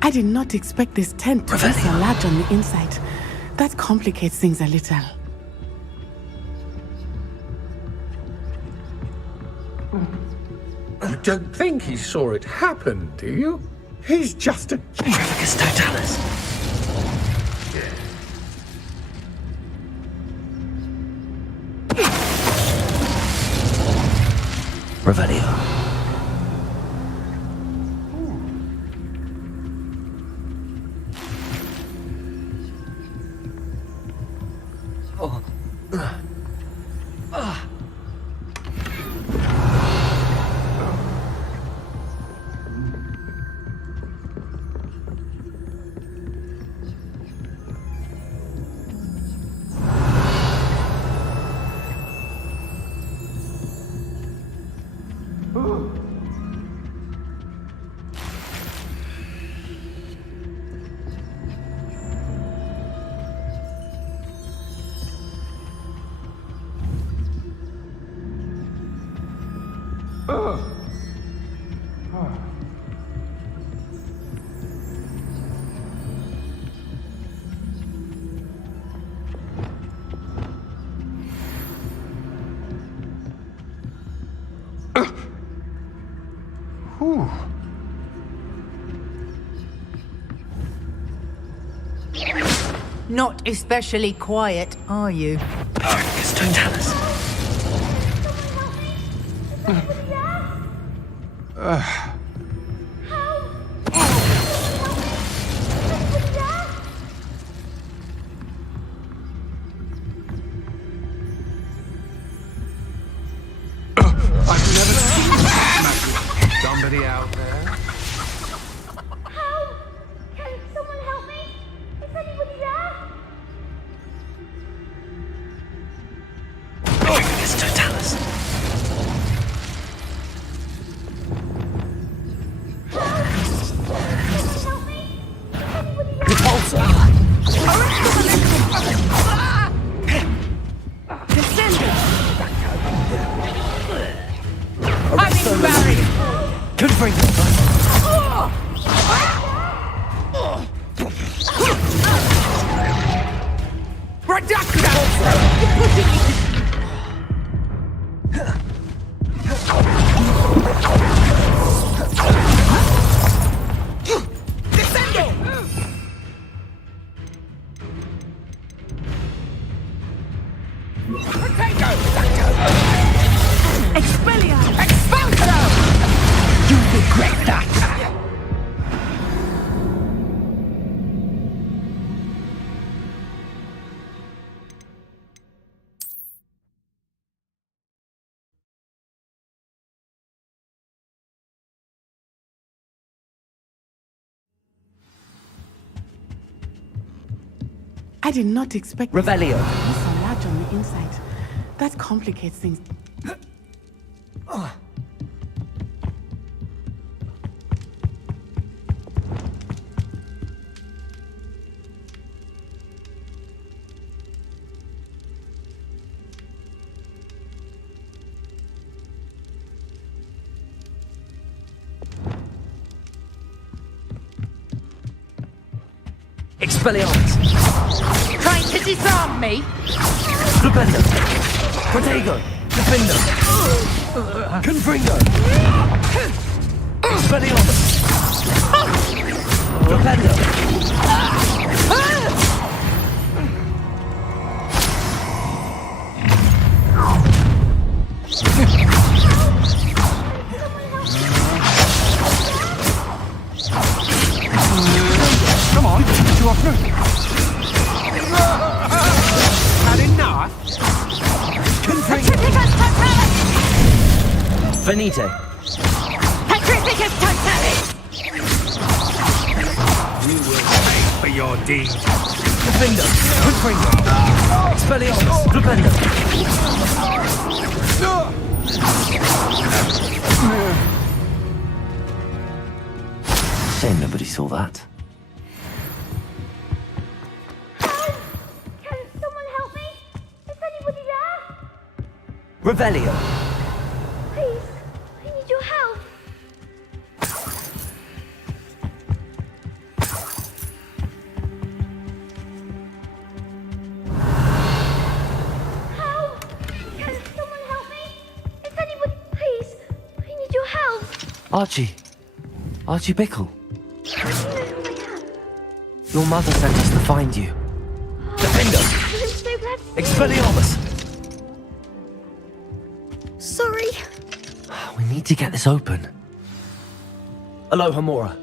I did not expect this tent to be so large on the inside. That complicates things a little. You don't think he saw it happen, do you? He's just a... Trafficus totalis. Revelio. Not especially quiet, are you? Trafficus totalis. I've never seen that. Somebody out there? Help! Can someone help me? Is anybody there? Trafficus totalis. Help me? Anybody there? Repulsor. I'm Barry! Confringo. I did not expect Revelio. this to be so large on the inside. That complicates things. Expelliarmus. Trying to disarm me? Flipendo. Protego. Defender. Confringo. Expelliarmus. Flipendo. Come on, you are through. Had enough? Venite. Petrificus totalis! You will pay for your deed. Defender. Confringo. Expelliarmus. Flipendo. Shame nobody saw that. Can someone help me? Is anybody there? Revelio. Please, I need your help. Archie. Archie Bickle. Your mother sent us to find you. Defender! I'm so glad. Expelliarmus! Sorry. We need to get this open. Aloha, Mora.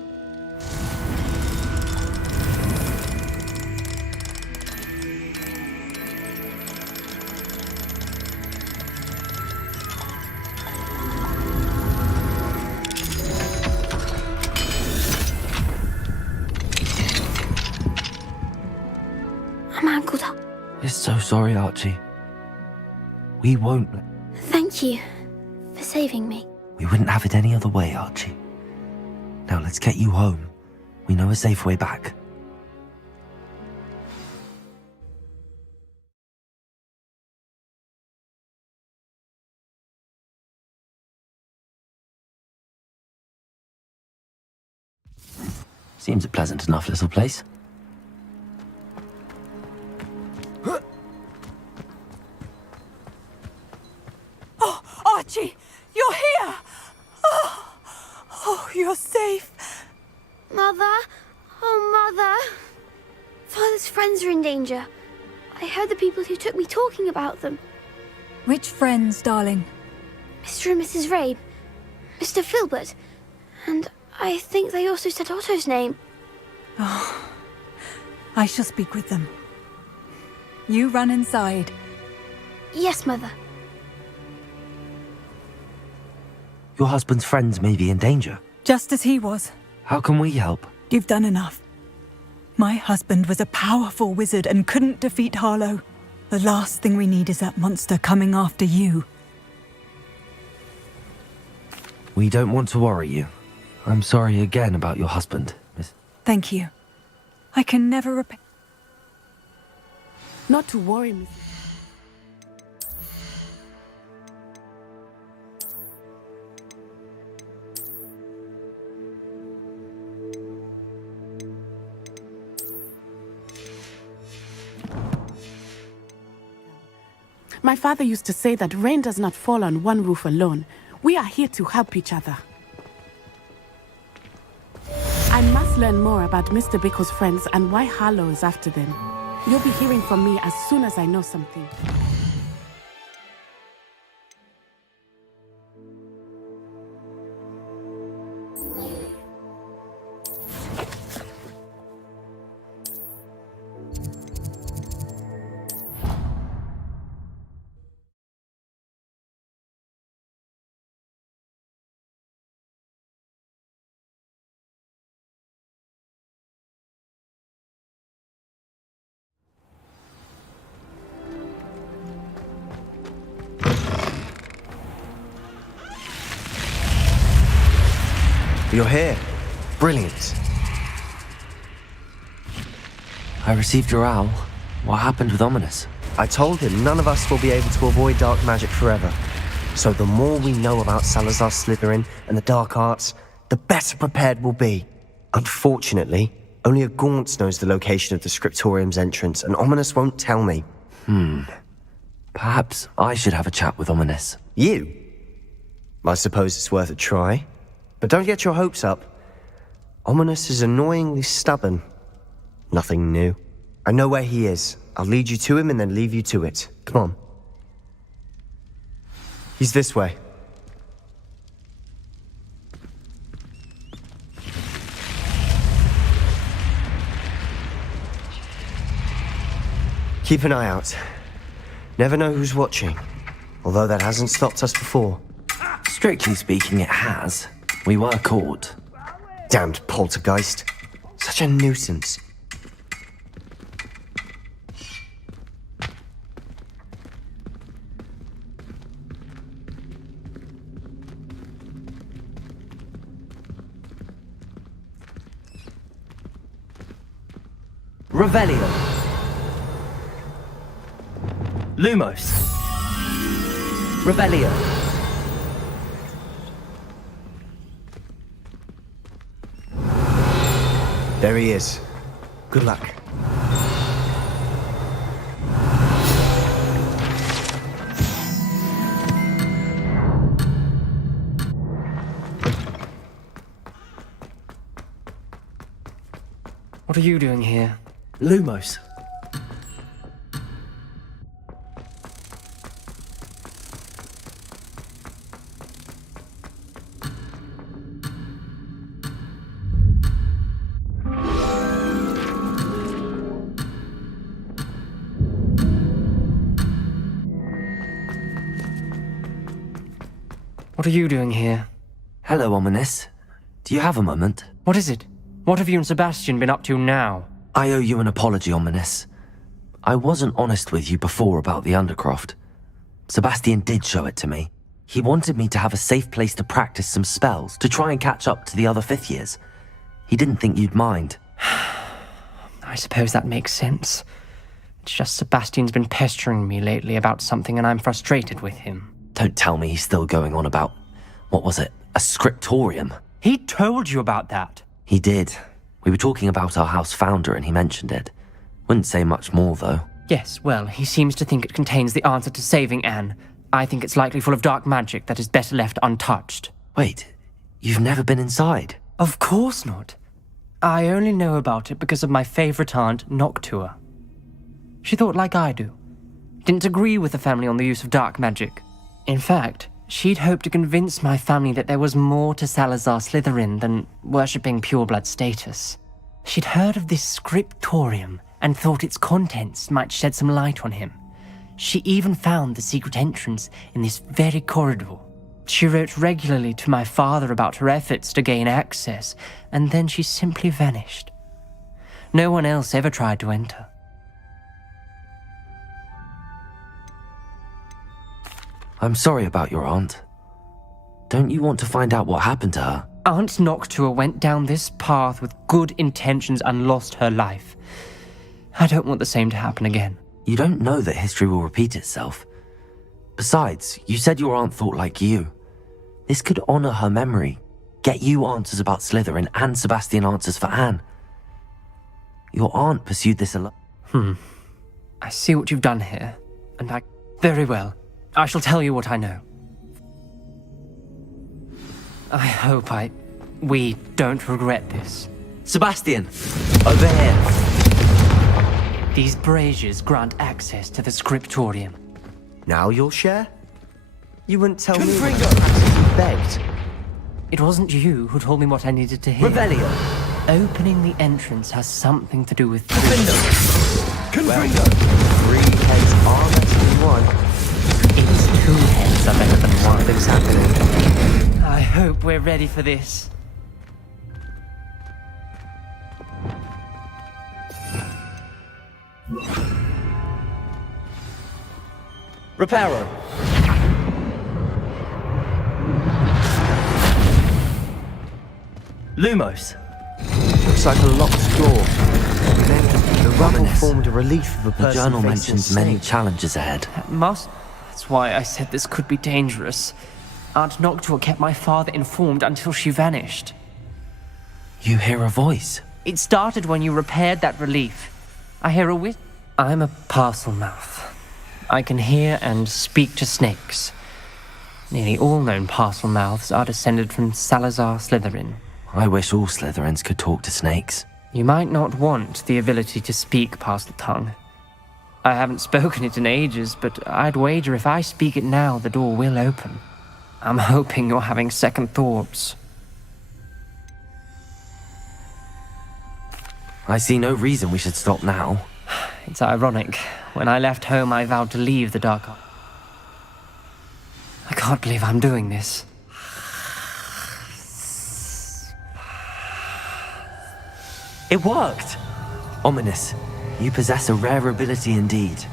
I'm ankled up. We're so sorry, Archie. We won't. Thank you for saving me. We wouldn't have it any other way, Archie. Now let's get you home. We know a safe way back. Seems a pleasant enough little place. Oh, Archie, you're here! Oh, you're safe. Mother? Oh, Mother. Father's friends are in danger. I heard the people who took me talking about them. Which friends, darling? Mr. and Mrs. Rabe, Mr. Filbert, and I think they also said Otto's name. Oh, I shall speak with them. You run inside. Yes, Mother. Your husband's friends may be in danger. Just as he was. How can we help? You've done enough. My husband was a powerful wizard and couldn't defeat Harlow. The last thing we need is that monster coming after you. We don't want to worry you. I'm sorry again about your husband, Miss. Thank you. I can never repay. Not to worry, Miss. My father used to say that rain does not fall on one roof alone. We are here to help each other. I must learn more about Mr. Bickle's friends and why Harlow is after them. You'll be hearing from me as soon as I know something. You're here. Brilliant. I received your owl. What happened with Ominous? I told him none of us will be able to avoid dark magic forever. So the more we know about Salazar Slytherin and the dark arts, the better prepared we'll be. Unfortunately, only a Gaunt knows the location of the Scriptorium's entrance, and Ominous won't tell me. Perhaps I should have a chat with Ominous. You? I suppose it's worth a try. But don't get your hopes up. Ominous is annoyingly stubborn. Nothing new. I know where he is. I'll lead you to him and then leave you to it. Come on. He's this way. Keep an eye out. Never know who's watching. Although that hasn't stopped us before. Strictly speaking, it has. We were caught. Damned poltergeist. Such a nuisance. Revelio. Lumos. Revelio. There he is. Good luck. What are you doing here? Lumos. What are you doing here? Hello, Ominous. Do you have a moment? What is it? What have you and Sebastian been up to now? I owe you an apology, Ominous. I wasn't honest with you before about the Undercroft. Sebastian did show it to me. He wanted me to have a safe place to practice some spells, to try and catch up to the other 5th years. He didn't think you'd mind. I suppose that makes sense. It's just Sebastian's been pestering me lately about something and I'm frustrated with him. Don't tell me he's still going on about, what was it, a scriptorium? He told you about that. He did. We were talking about our house founder and he mentioned it. Wouldn't say much more, though. Yes, well, he seems to think it contains the answer to saving Anne. I think it's likely full of dark magic that is better left untouched. Wait, you've never been inside? Of course not. I only know about it because of my favourite aunt, Noctua. She thought like I do. Didn't agree with the family on the use of dark magic. In fact, she'd hoped to convince my family that there was more to Salazar Slytherin than worshipping pureblood status. She'd heard of this scriptorium and thought its contents might shed some light on him. She even found the secret entrance in this very corridor. She wrote regularly to my father about her efforts to gain access, and then she simply vanished. No one else ever tried to enter. I'm sorry about your aunt. Don't you want to find out what happened to her? Aunt Noctua went down this path with good intentions and lost her life. I don't want the same to happen again. You don't know that history will repeat itself. Besides, you said your aunt thought like you. This could honor her memory, get you answers about Slytherin and Sebastian answers for Anne. Your aunt pursued this alone. I see what you've done here, and very well. I shall tell you what I know. I hope we don't regret this. Sebastian! Over here! These braziers grant access to the scriptorium. Now you'll share? You wouldn't tell me Confringo! what I practically begged. It wasn't you who told me what I needed to hear. Revelio! Opening the entrance has something to do with... Confringo! 3 heads are better than 1. It's 2 heads are better than 1. Something's happening. I hope we're ready for this. Reparo! Lumos! Looks like a locked door. Then the rubble Ominous. formed a relief of a The person journal facing mentions many snake. challenges ahead. That's why I said this could be dangerous. Aunt Noctua kept my father informed until she vanished. You hear a voice. It started when you repaired that relief. I hear a whisper. I'm a parcel mouth. I can hear and speak to snakes. Nearly all known parcel mouths are descended from Salazar Slytherin. I wish all Slytherins could talk to snakes. You might not want the ability to speak parcel tongue. I haven't spoken it in ages, but I'd wager if I speak it now, the door will open. I'm hoping you're having second thoughts. I see no reason we should stop now. It's ironic. When I left home, I vowed to leave the dark arts. I can't believe I'm doing this. It worked! Ominous, you possess a rare ability indeed.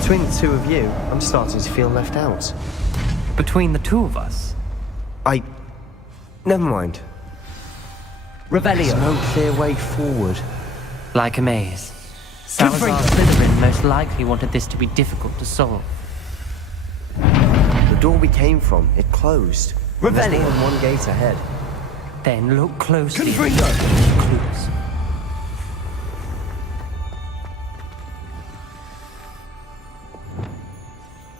Between the 2 of you, I'm starting to feel left out. Between the 2 of us? Never mind. Revelio! There's no clear way forward. Like a maze. Salazar Slytherin most likely wanted this to be difficult to solve. The door we came from, it closed. There's more Revelio! than 1 gate ahead. Then look closely. Confringo! Clues.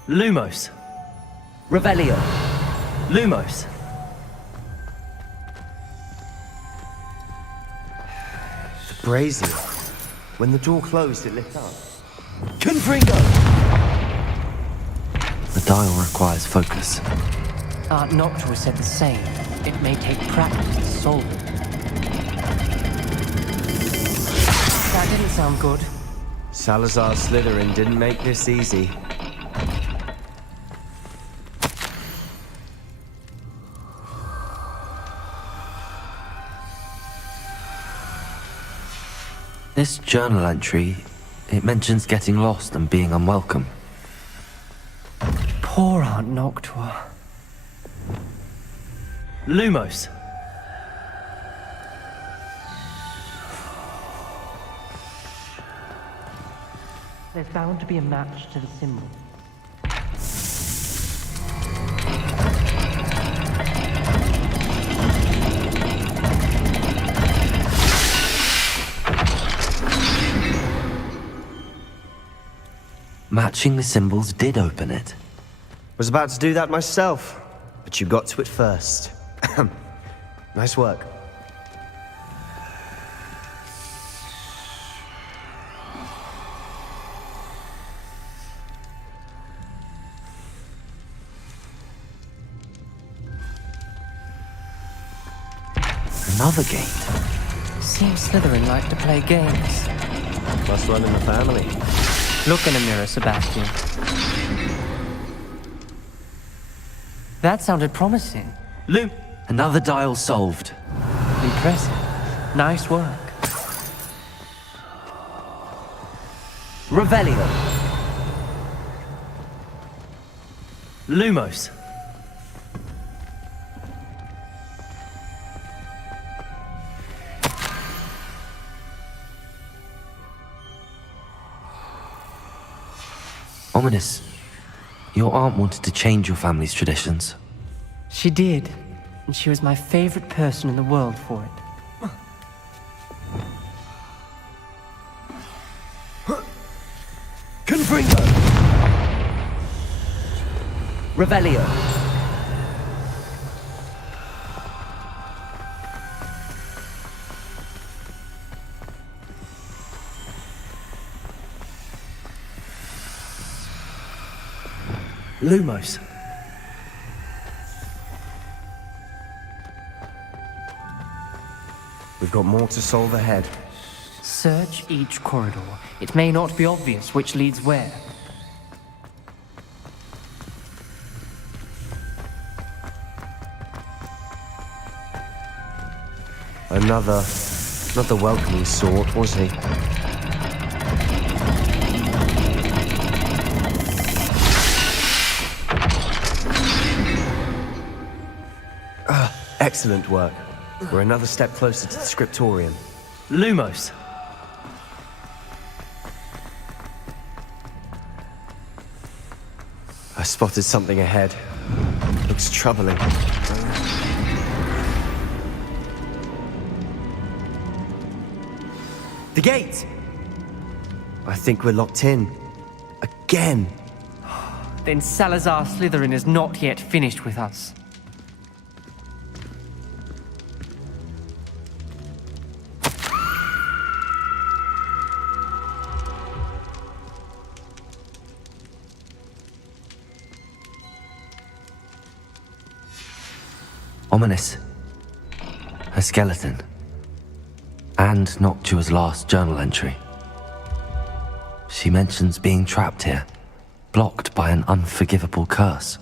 Lumos! Revelio! Lumos! The brazier. When the door closed, it lit up. Confringo! The dial requires focus. Aunt Noctua said the same. It may take practice to solve it. That didn't sound good. Salazar Slytherin didn't make this easy. This journal entry, it mentions getting lost and being unwelcome. Poor Aunt Noctua. Lumos. There's bound to be a match to the symbol. Matching the symbols did open it. Was about to do that myself, but you got to it first. Nice work. Another gate. Seems Slytherin like to play games. Must run in the family. Look in a mirror, Sebastian. That sounded promising. Another dial solved. Impressive. Nice work. Revelio. Lumos. Ominous. Your aunt wanted to change your family's traditions. She did. And she was my favorite person in the world for it. Confringo. Revelio. Lumos. We've got more to solve ahead. Search each corridor. It may not be obvious which leads where. Another, not the welcoming sort, was he? Excellent work. We're another step closer to the scriptorium. Lumos. I spotted something ahead. Looks troubling. The gate! I think we're locked in. Again. Then Salazar Slytherin is not yet finished with us. Ominous. A skeleton. And Noctua's last journal entry. She mentions being trapped here, blocked by an unforgivable curse.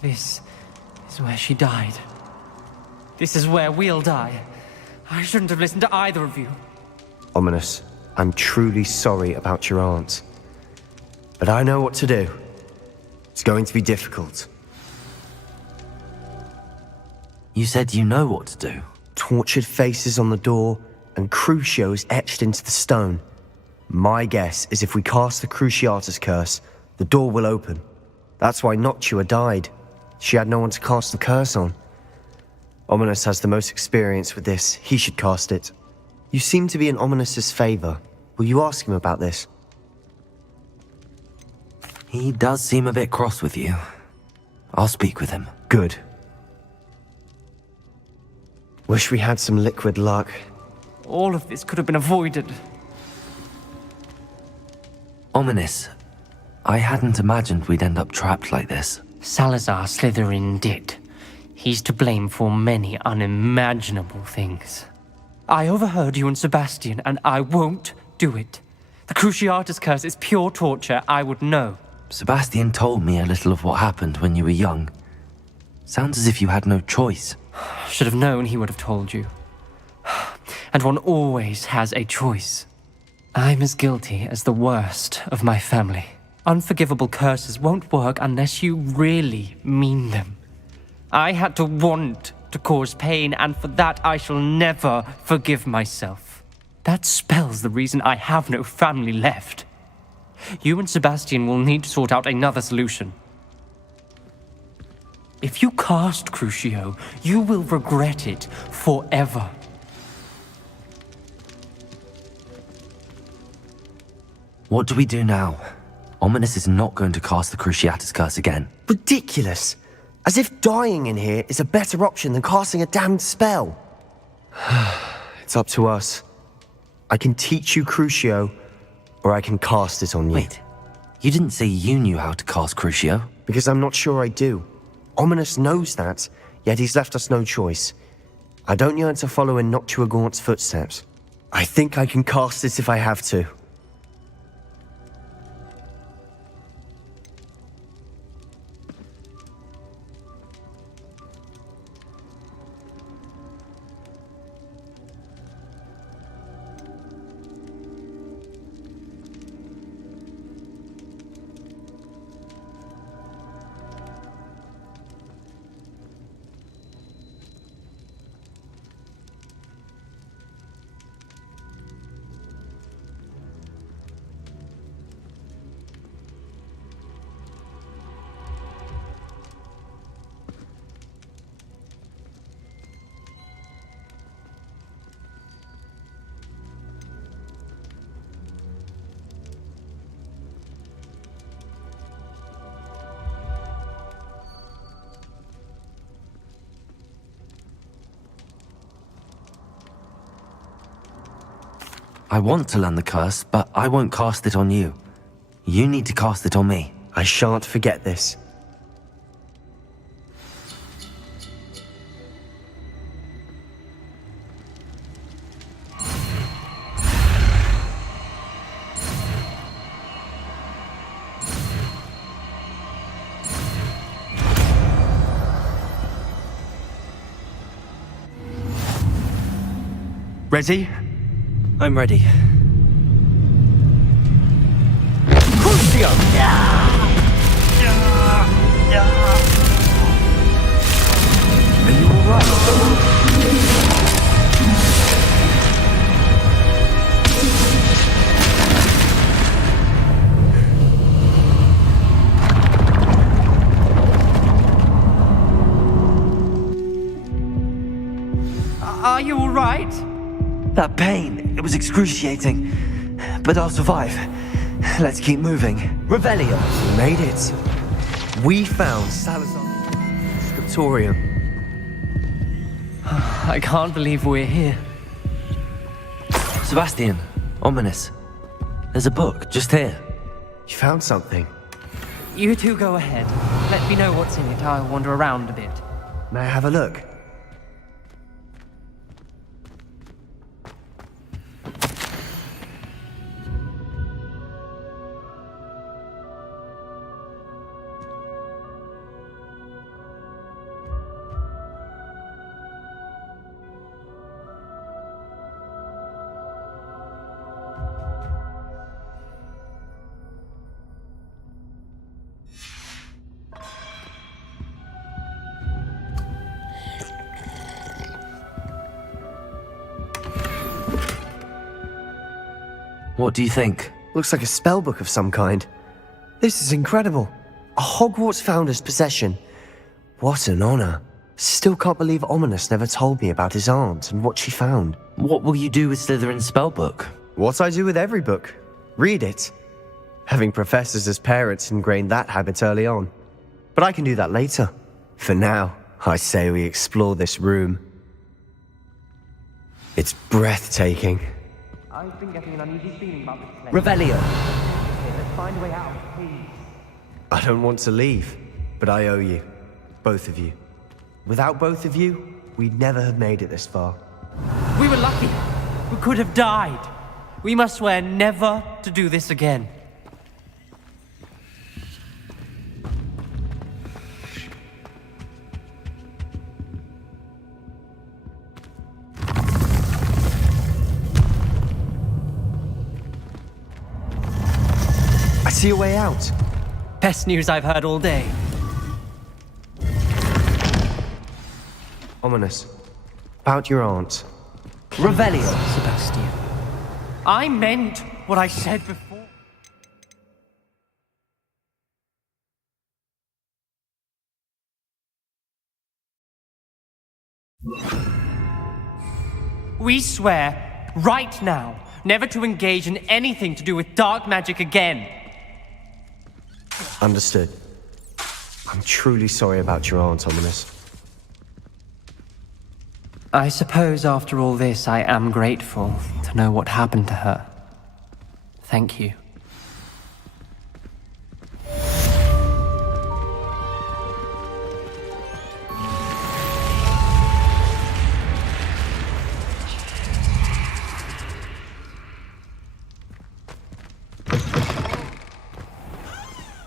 This is where she died. This is where we'll die. I shouldn't have listened to either of you. Ominous, I'm truly sorry about your aunt. But I know what to do. It's going to be difficult. You said you know what to do. Tortured faces on the door and Crucios etched into the stone. My guess is if we cast the Cruciatus curse, the door will open. That's why Noctua died. She had no one to cast the curse on. Ominous has the most experience with this. He should cast it. You seem to be in Ominous's favor. Will you ask him about this? He does seem a bit cross with you. I'll speak with him. Good. Wish we had some liquid luck. all of this could have been avoided. Ominous. I hadn't imagined we'd end up trapped like this. Salazar Slytherin did. He's to blame for many unimaginable things. I overheard you and Sebastian, and I won't do it. The Cruciatus curse is pure torture, I would know. Sebastian told me a little of what happened when you were young. Sounds as if you had no choice. Should have known he would have told you. And one always has a choice. I'm as guilty as the worst of my family. Unforgivable curses won't work unless you really mean them. I had to want to cause pain, and for that I shall never forgive myself. That spells the reason I have no family left. You and Sebastian will need to sort out another solution. If you cast Crucio, you will regret it forever. What do we do now? Ominous is not going to cast the Cruciatus curse again. Ridiculous! As if dying in here is a better option than casting a damned spell. It's up to us. I can teach you Crucio, or I can cast it on you. Wait, you didn't say you knew how to cast Crucio? Because I'm not sure I do. Ominous knows that, yet he's left us no choice. I don't yearn to follow in Noctua Gaunt's footsteps. I think I can cast it if I have to. I want to learn the curse, but I won't cast it on you. You need to cast it on me. I shan't forget this. Ready? I'm ready. Crucio! Are you alright? Are you alright? That pain, it was excruciating. But I'll survive. Let's keep moving. Revelio! We made it. We found Salazar Scriptorium. I can't believe we're here. Sebastian, Ominous. There's a book just here. You found something. You two go ahead. Let me know what's in it. I'll wander around a bit. May I have a look? What do you think? Looks like a spellbook of some kind. This is incredible. A Hogwarts founder's possession. What an honor. Still can't believe Ominous never told me about his aunt and what she found. What will you do with Slytherin's spellbook? What I do with every book. Read it. Having professors as parents ingrained that habit early on. But I can do that later. For now, I say we explore this room. It's breathtaking. I've been getting an uneasy feeling about this place. Revelio. Okay, let's find a way out, please. I don't want to leave, but I owe you. Both of you. Without both of you, we'd never have made it this far. We were lucky. We could have died. We must swear never to do this again. I see a way out. Best news I've heard all day. Ominous. About your aunt. Revelio. Sebastian. I meant what I said before. We swear, right now, never to engage in anything to do with dark magic again. Understood. I'm truly sorry about your aunt, Ominous. I suppose after all this, I am grateful to know what happened to her. Thank you.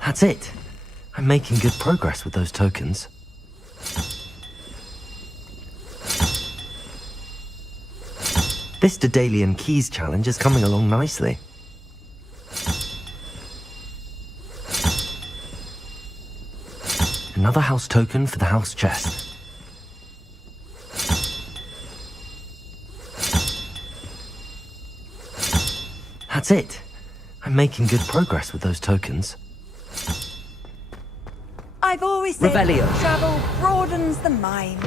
That's it. I'm making good progress with those tokens. This Daedalian Keys challenge is coming along nicely. Another house token for the house chest. That's it. I'm making good progress with those tokens. I've always said Revelio. travel broadens the mind.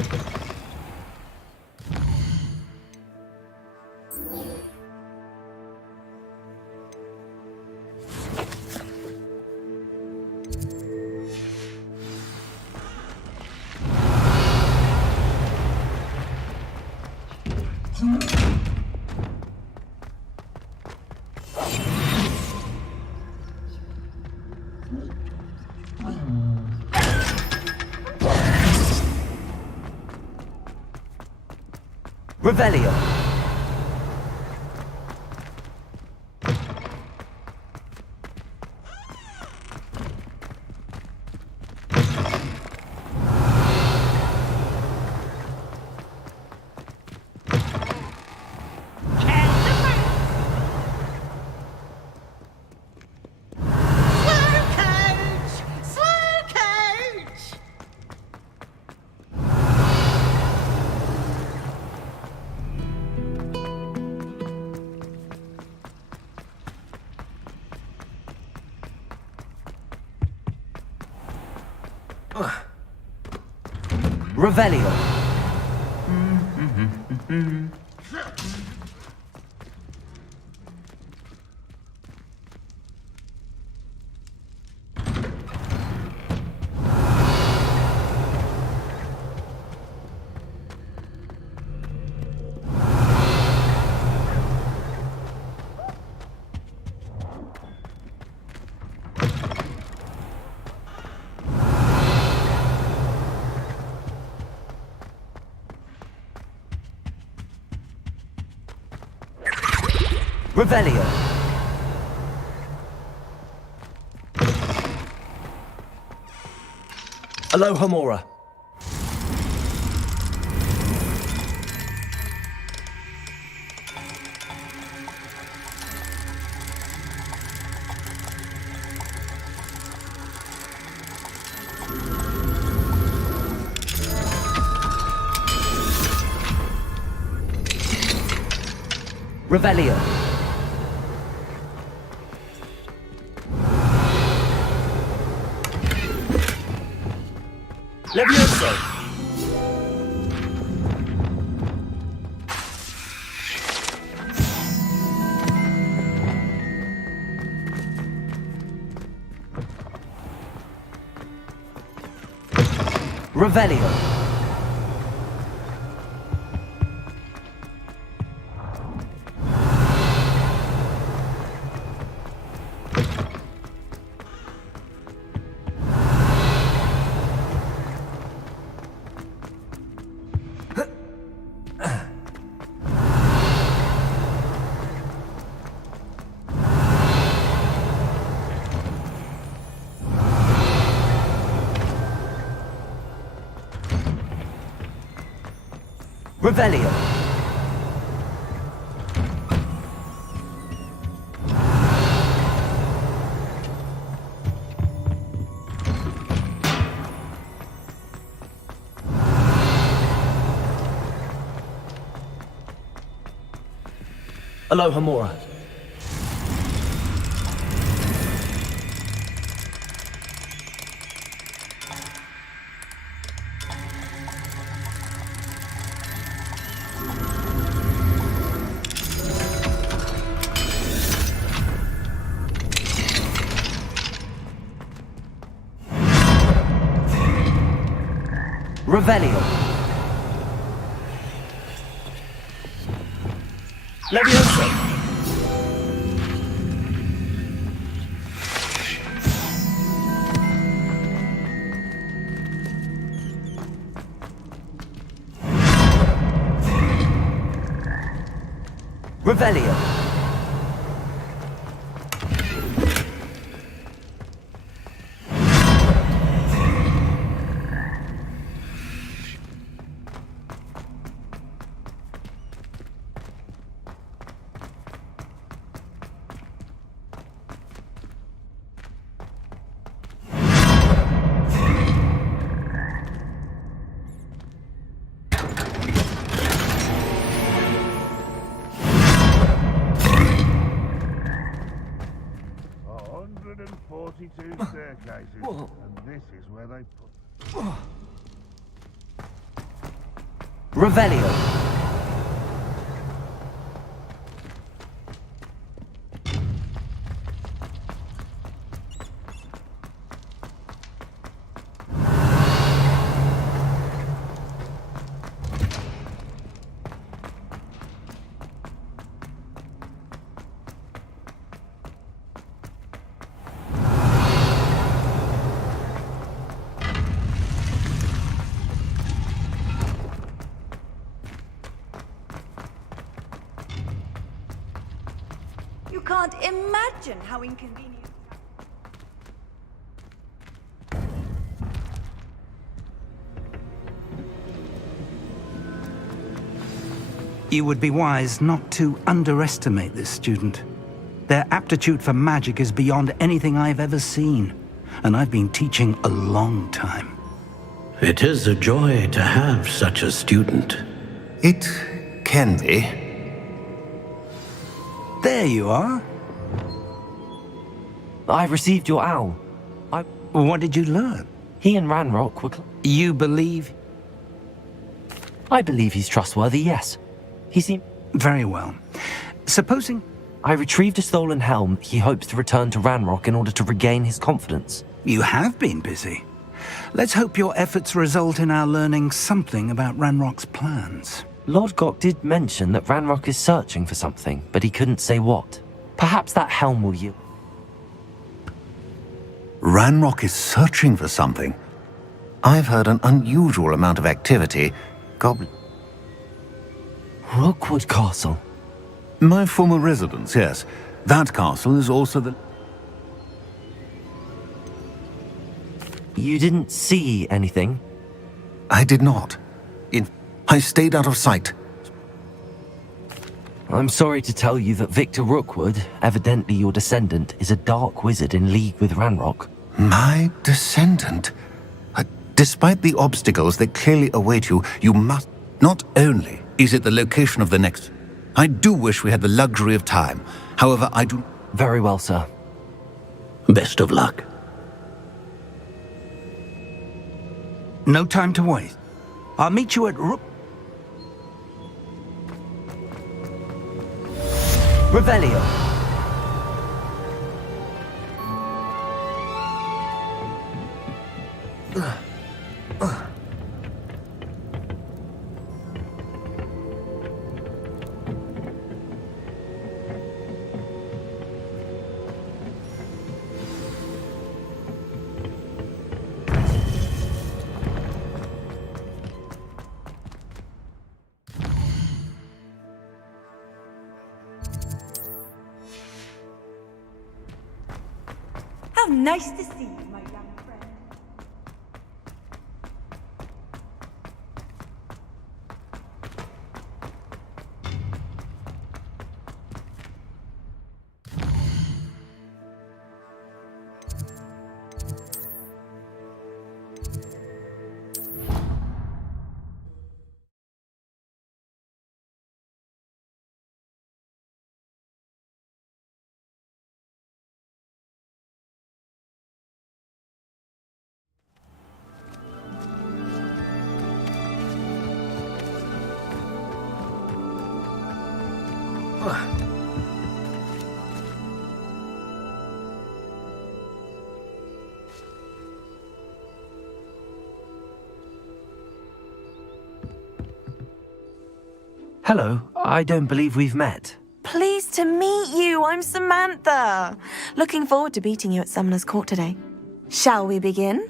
Revelio. Revelio. Revelio. Aloha Mora. Revelio. Levioso! Revelio. Revelio. Aloha Mora. Revelio. Levioso. Revelio. Staircases, and this is where they put. Revelio. You can't imagine how inconvenient. You would be wise not to underestimate this student. Their aptitude for magic is beyond anything I've ever seen, and I've been teaching a long time. It is a joy to have such a student. It can be. There you are. I received your owl. What did you learn? He and Ranrock were... You believe? I believe he's trustworthy, yes. He seemed... Very well. Supposing... I retrieved a stolen helm he hopes to return to Ranrock in order to regain his confidence. You have been busy. Let's hope your efforts result in our learning something about Ranrock's plans. Lord Gok did mention that Ranrock is searching for something, but he couldn't say what. Perhaps that helm will yield. Ranrock is searching for something. I've heard an unusual amount of activity. Goblin... Rookwood Castle. My former residence, yes. That castle is also the... You didn't see anything? I did not. I stayed out of sight. I'm sorry to tell you that Victor Rookwood, evidently your descendant, is a dark wizard in league with Ranrock. My descendant? Despite the obstacles that clearly await you, you must... Not only is it the location of the next... I do wish we had the luxury of time. However, I do... Very well, sir. Best of luck. No time to waste. I'll meet you at Revelio. How nice to see you, my young friend. Hello, I don't believe we've met. Pleased to meet you. I'm Samantha. Looking forward to beating you at Summoner's Court today. Shall we begin?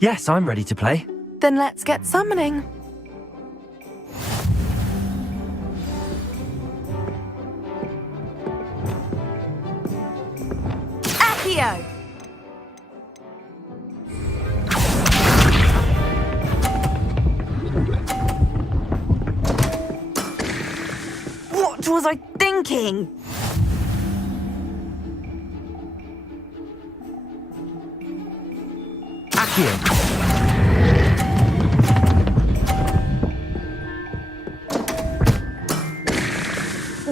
Yes, I'm ready to play. Then let's get summoning. Accio! What was I thinking? Accio!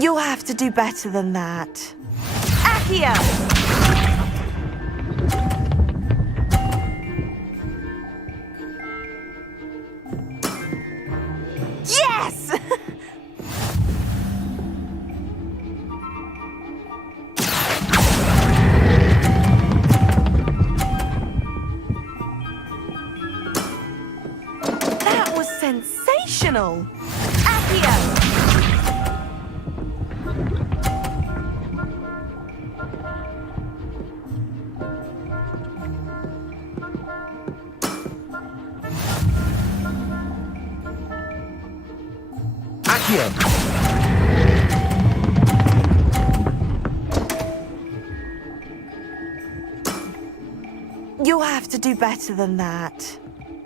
You'll have to do better than that. Accio! Yes! That was sensational! Accio! You'll have to do better than that.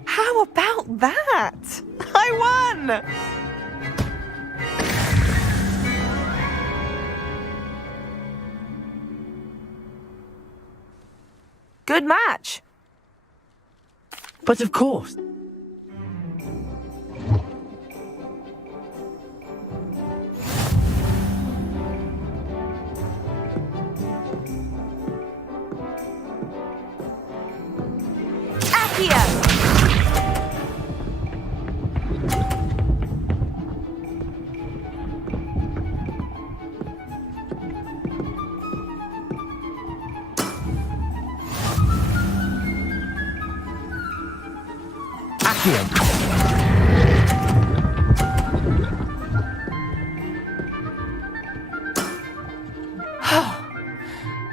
How about that? I won! Good match. But of course. Accio!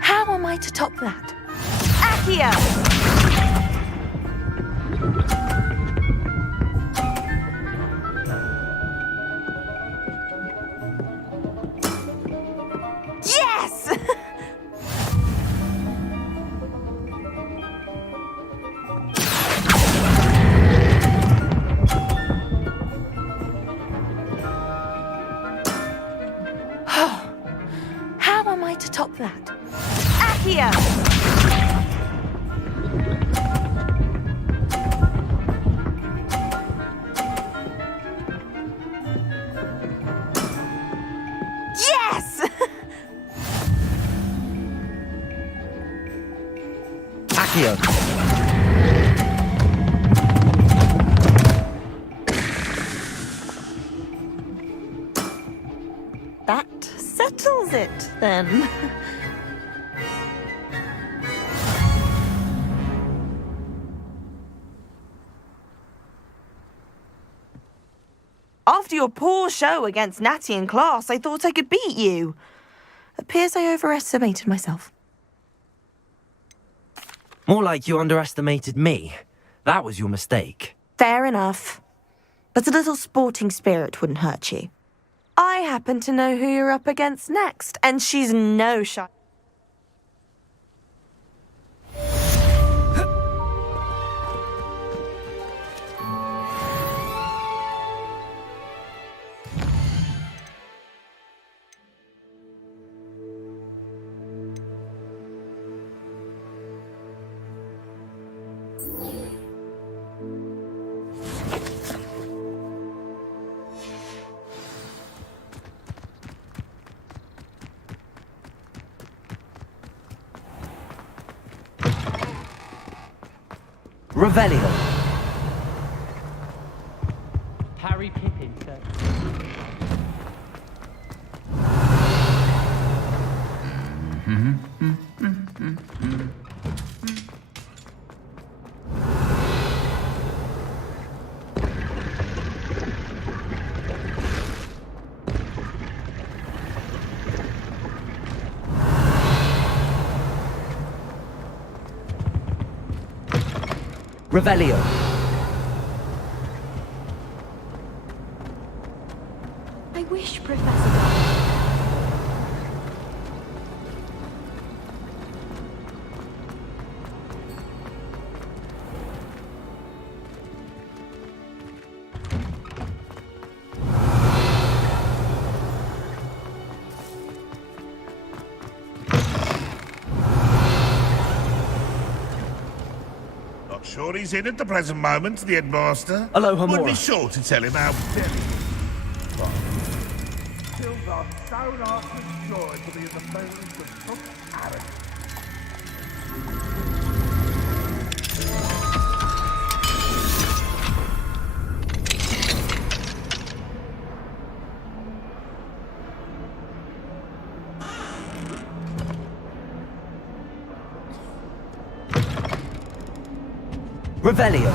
How am I to top that? Accio! Yes! How am I to top that? Accio! Yes! Accio! That settles it, then. After your poor show against Natty in class, I thought I could beat you. Appears I overestimated myself. More like you underestimated me. That was your mistake. Fair enough. But a little sporting spirit wouldn't hurt you. I happen to know who you're up against next, and she's no shy. Revelio. Harry Pippin, sir. Revelio. I wish Professor Dark. Not sure he's in at the present moment, the headmaster. Hello, Would Hamora. be sure to tell him how delicate. Kills are so dark with joy to be in the presence of such arrogance. Revelio.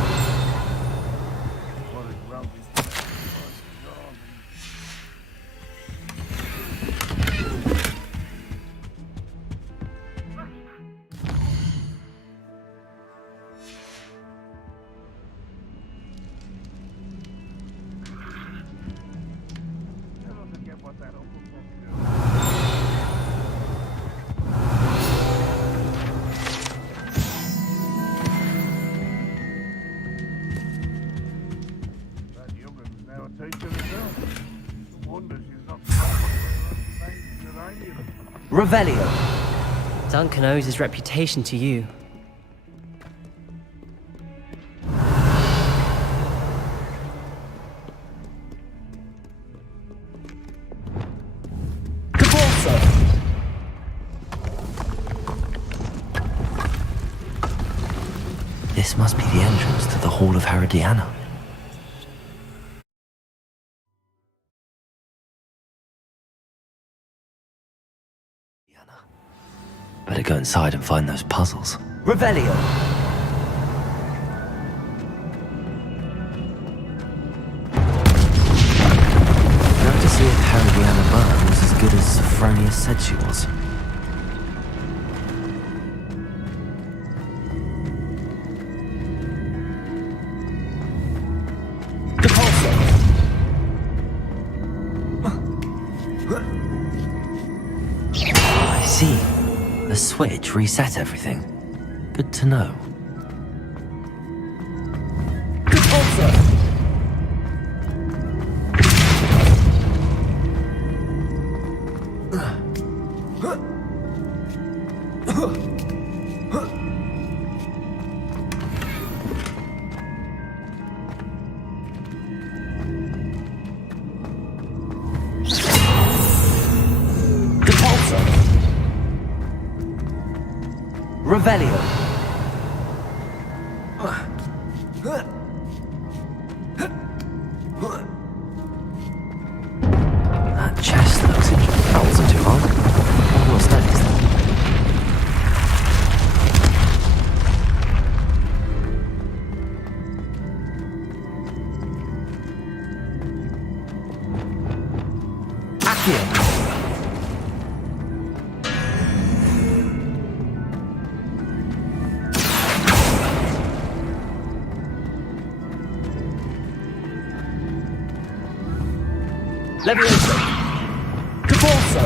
Revelio. Duncan owes his reputation to you. This must be the entrance to the Hall of Herodiana. Better go inside and find those puzzles. Revelio! Now to see if Herodiana Byrne was as good as Sophronia said she was. I see. The switch reset everything. Good to know. Revelio. That chest looks interesting. That wasn't too hard. What's next? Accio. Levioso. Caborso.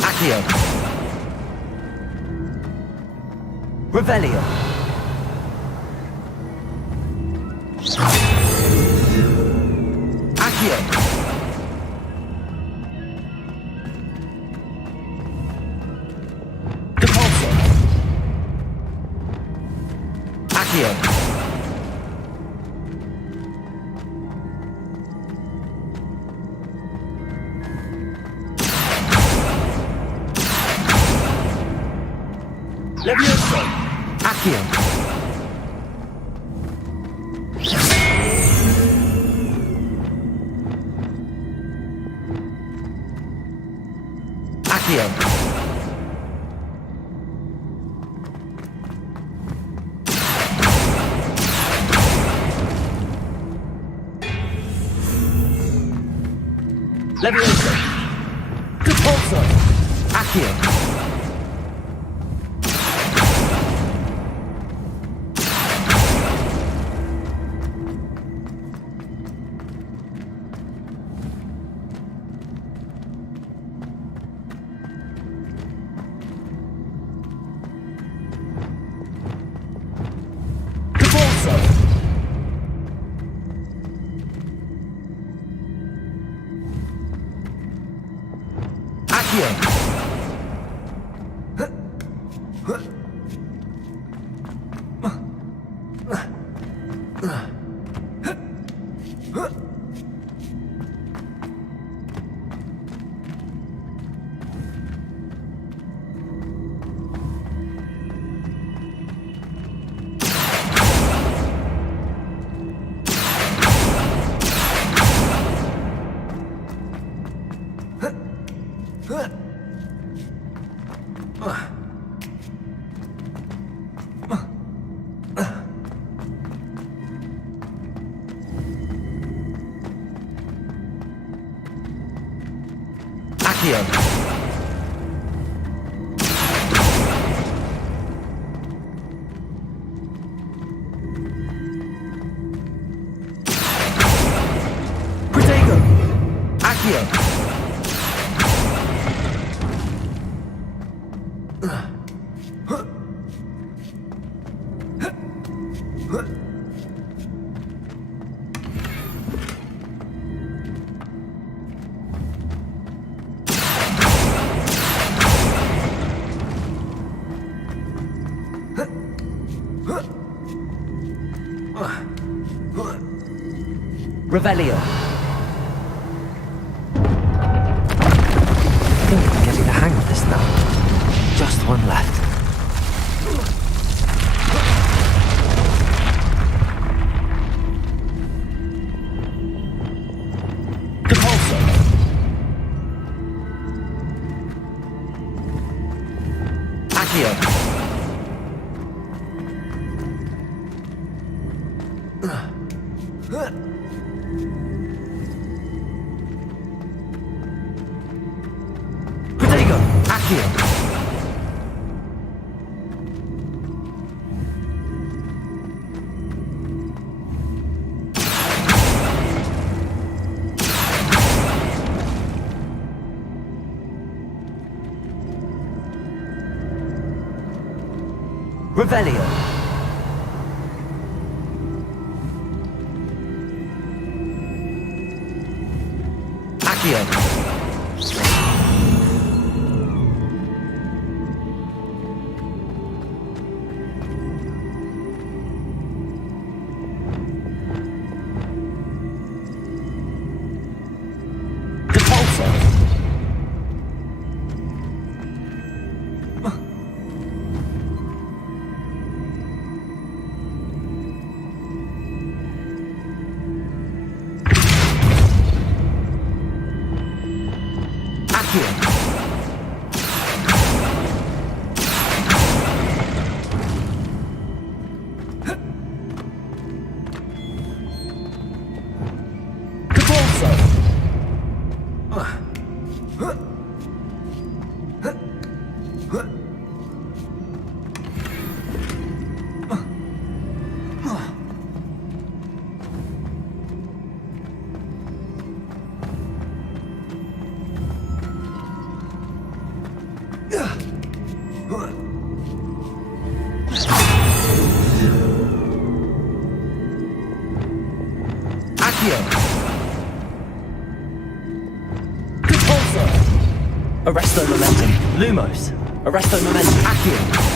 Accio. Revelio. Accio. Caborso. Accio. Levioso. Accio. Accio. Levioso. Repulso. Repulsor! Accio! Revelio. I think I'm getting the hang of this now. Just one left. Revelio. Accio. Arresto momentum. Lumos. Arresto momentum. Accio.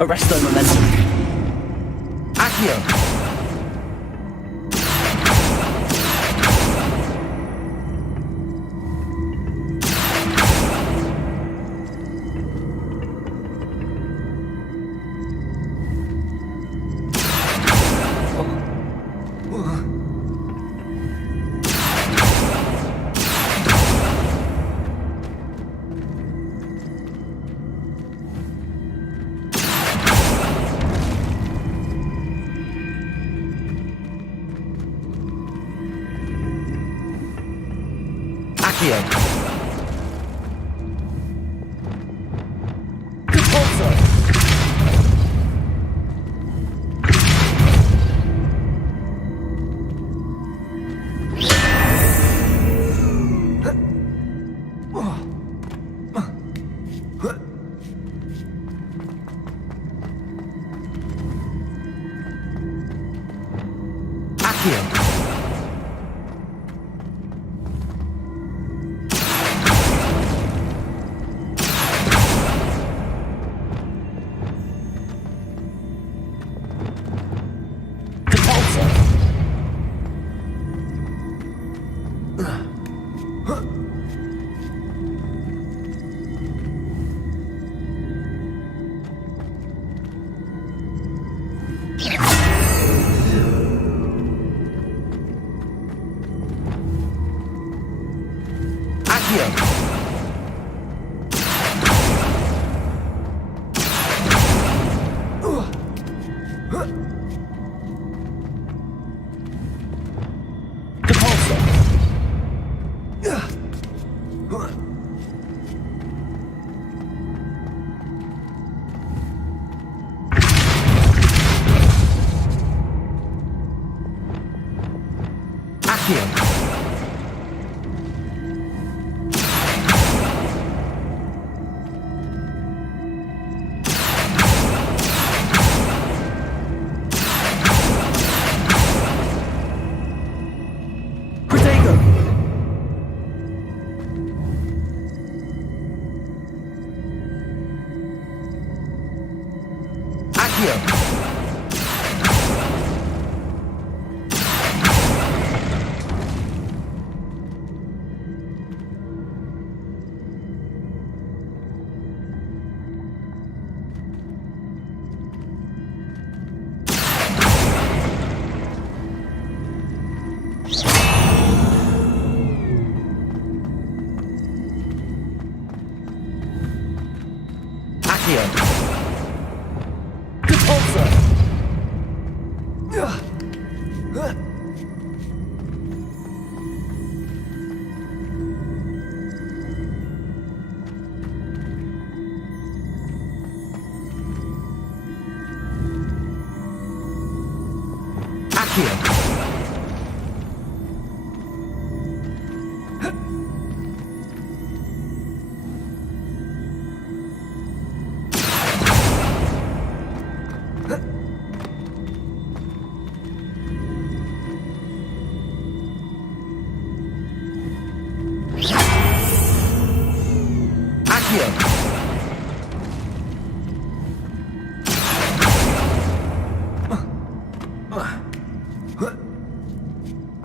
Arrest their momentum. Accio! Accio!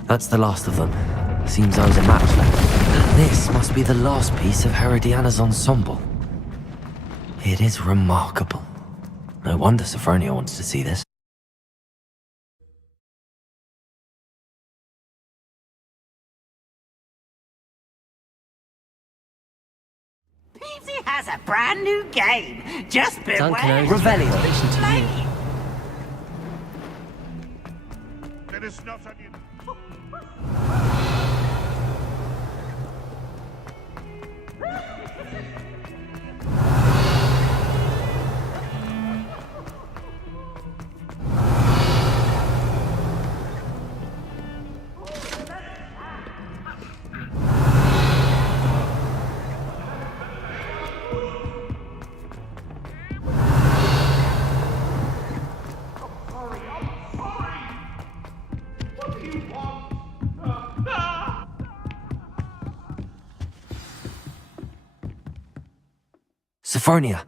That's the last of them. Seems I was a match left. This must be the last piece of Herodiana's ensemble. It is remarkable. No wonder Sophronia wants to see this. Peavesy has a brand new game. Just beware. Revelio. Let us not on you. Sophronia,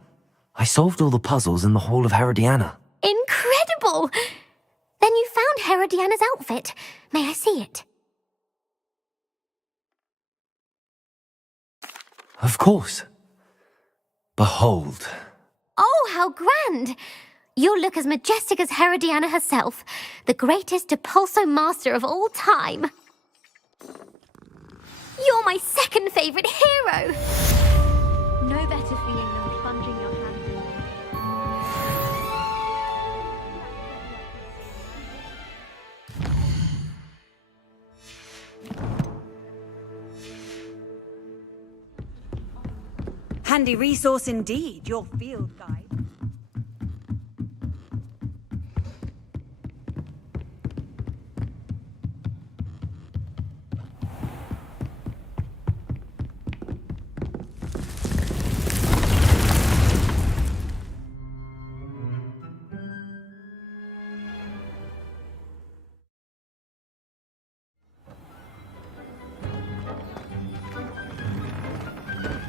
I solved all the puzzles in the Hall of Herodiana. Incredible! Then you found Herodiana's outfit. May I see it? Of course. Behold. Oh, how grand! You'll look as majestic as Herodiana herself, the greatest Depulso master of all time. You're my second favourite hero! No better feeling than plunging your hand in. Handy resource indeed, your field guide.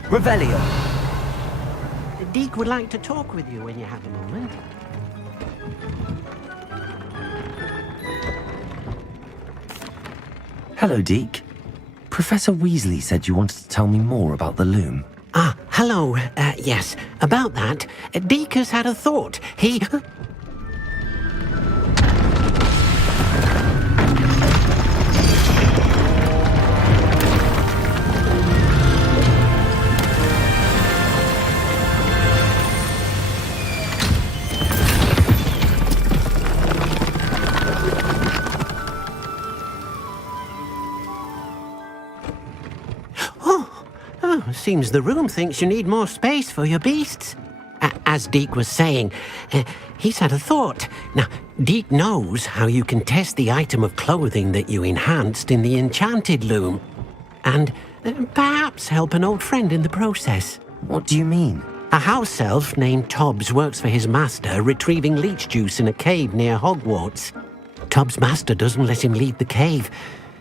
Revelio. Deke would like to talk with you when you have a moment. Hello, Deke. Professor Weasley said you wanted to tell me more about the loom. Ah, hello. Yes, about that. Deke has had a thought. He... Seems the room thinks you need more space for your beasts. As Deke was saying, he's had a thought. Now, Deke knows how you can test the item of clothing that you enhanced in the enchanted loom. And perhaps help an old friend in the process. What do you mean? A house elf named Tobbs works for his master retrieving leech juice in a cave near Hogwarts. Tobbs' master doesn't let him leave the cave,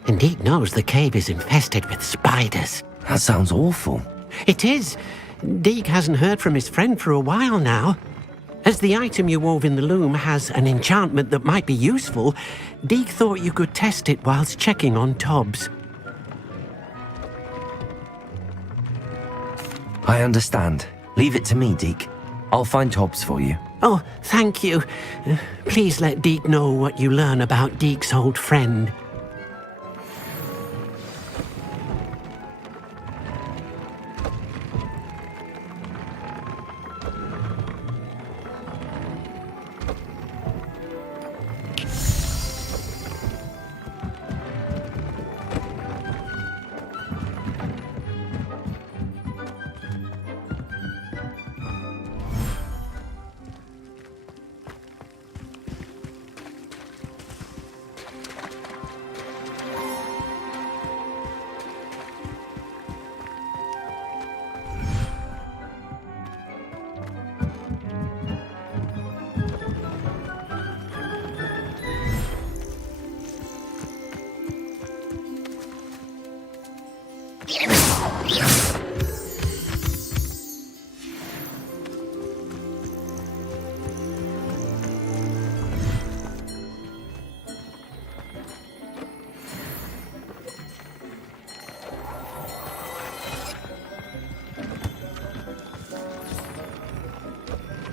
and Deke knows the cave is infested with spiders. That sounds awful. It is. Deke hasn't heard from his friend for a while now. As the item you wove in the loom has an enchantment that might be useful, Deke thought you could test it whilst checking on Tobbs. I understand. Leave it to me, Deke. I'll find Tobbs for you. Oh, thank you. Please let Deke know what you learn about Deke's old friend.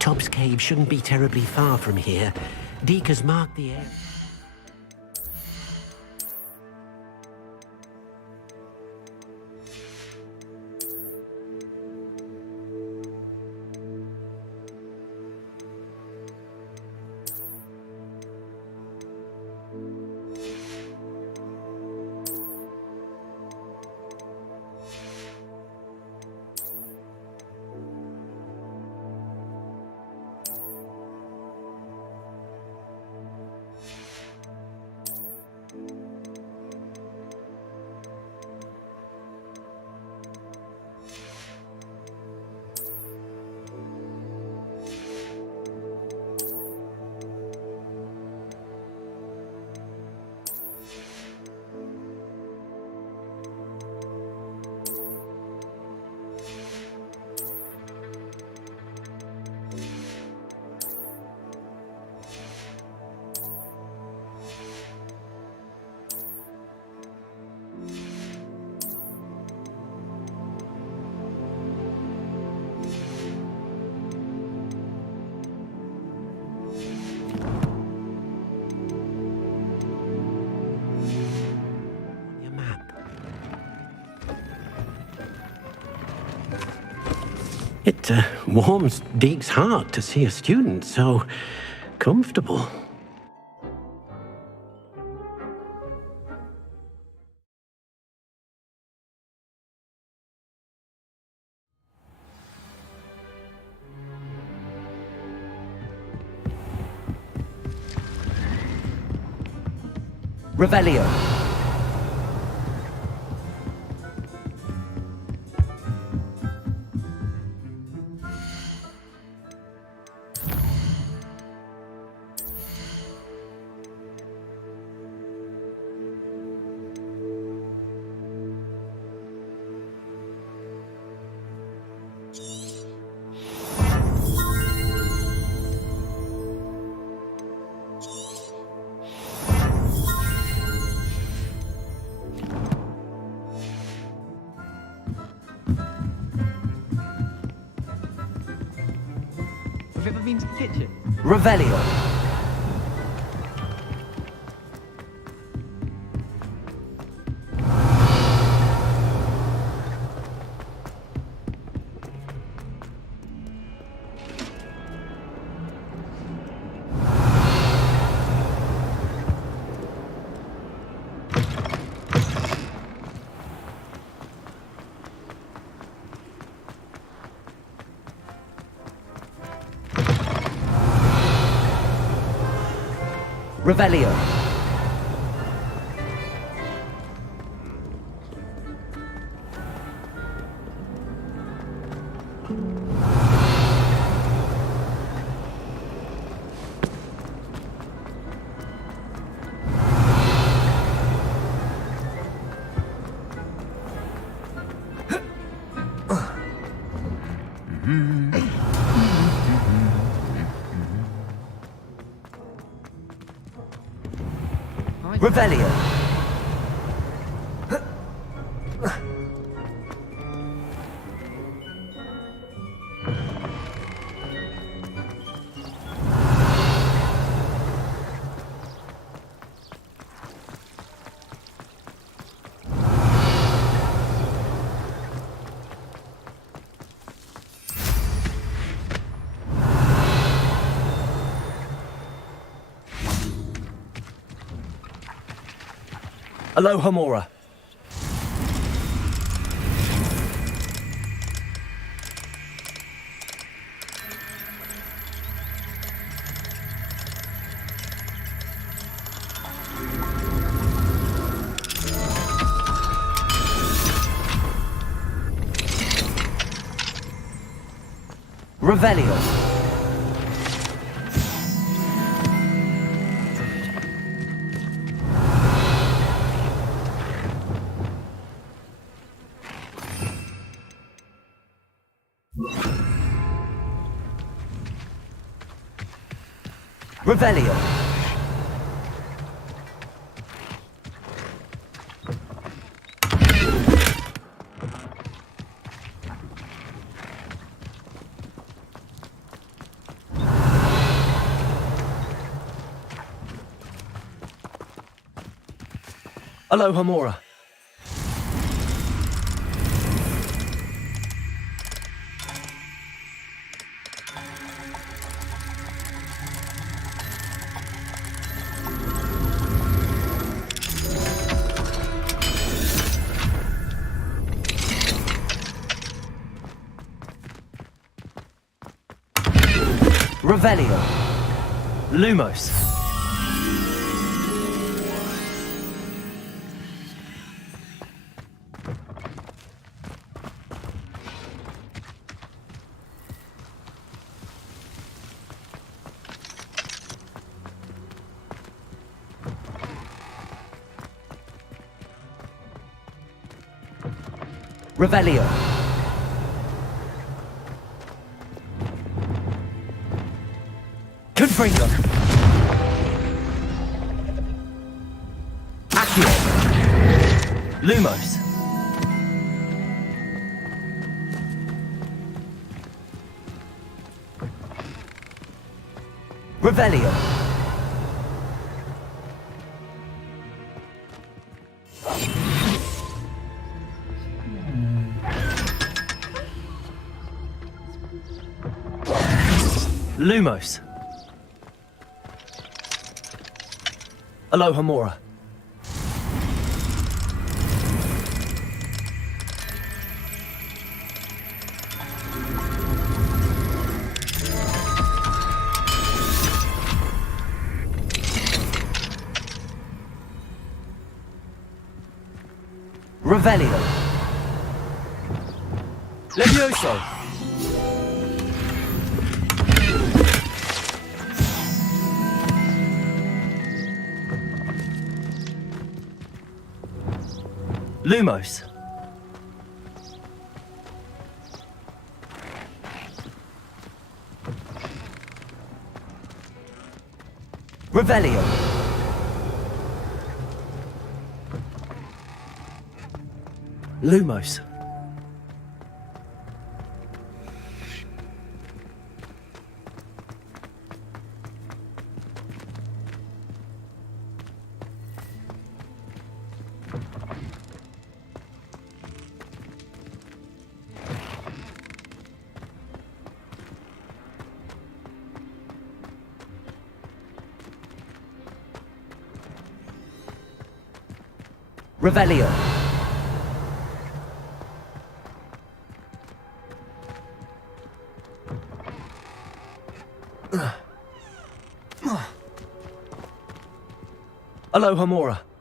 Top's cave shouldn't be terribly far from here. Deke has marked the area. It warms Deke's heart to see a student so comfortable. Revelio. Have you ever been to the kitchen? Revelio. Revelio. Revelio. Aloha Mora. Revelio. Revelio. Aloha Mora. Revelio. Lumos. Revelio. Confringo. Accio. Lumos. Revelio. Lumos. Aloha Mora. Revelio. Levioso. Lumos. Revelio. Lumos. Revelio. Aloha Mora.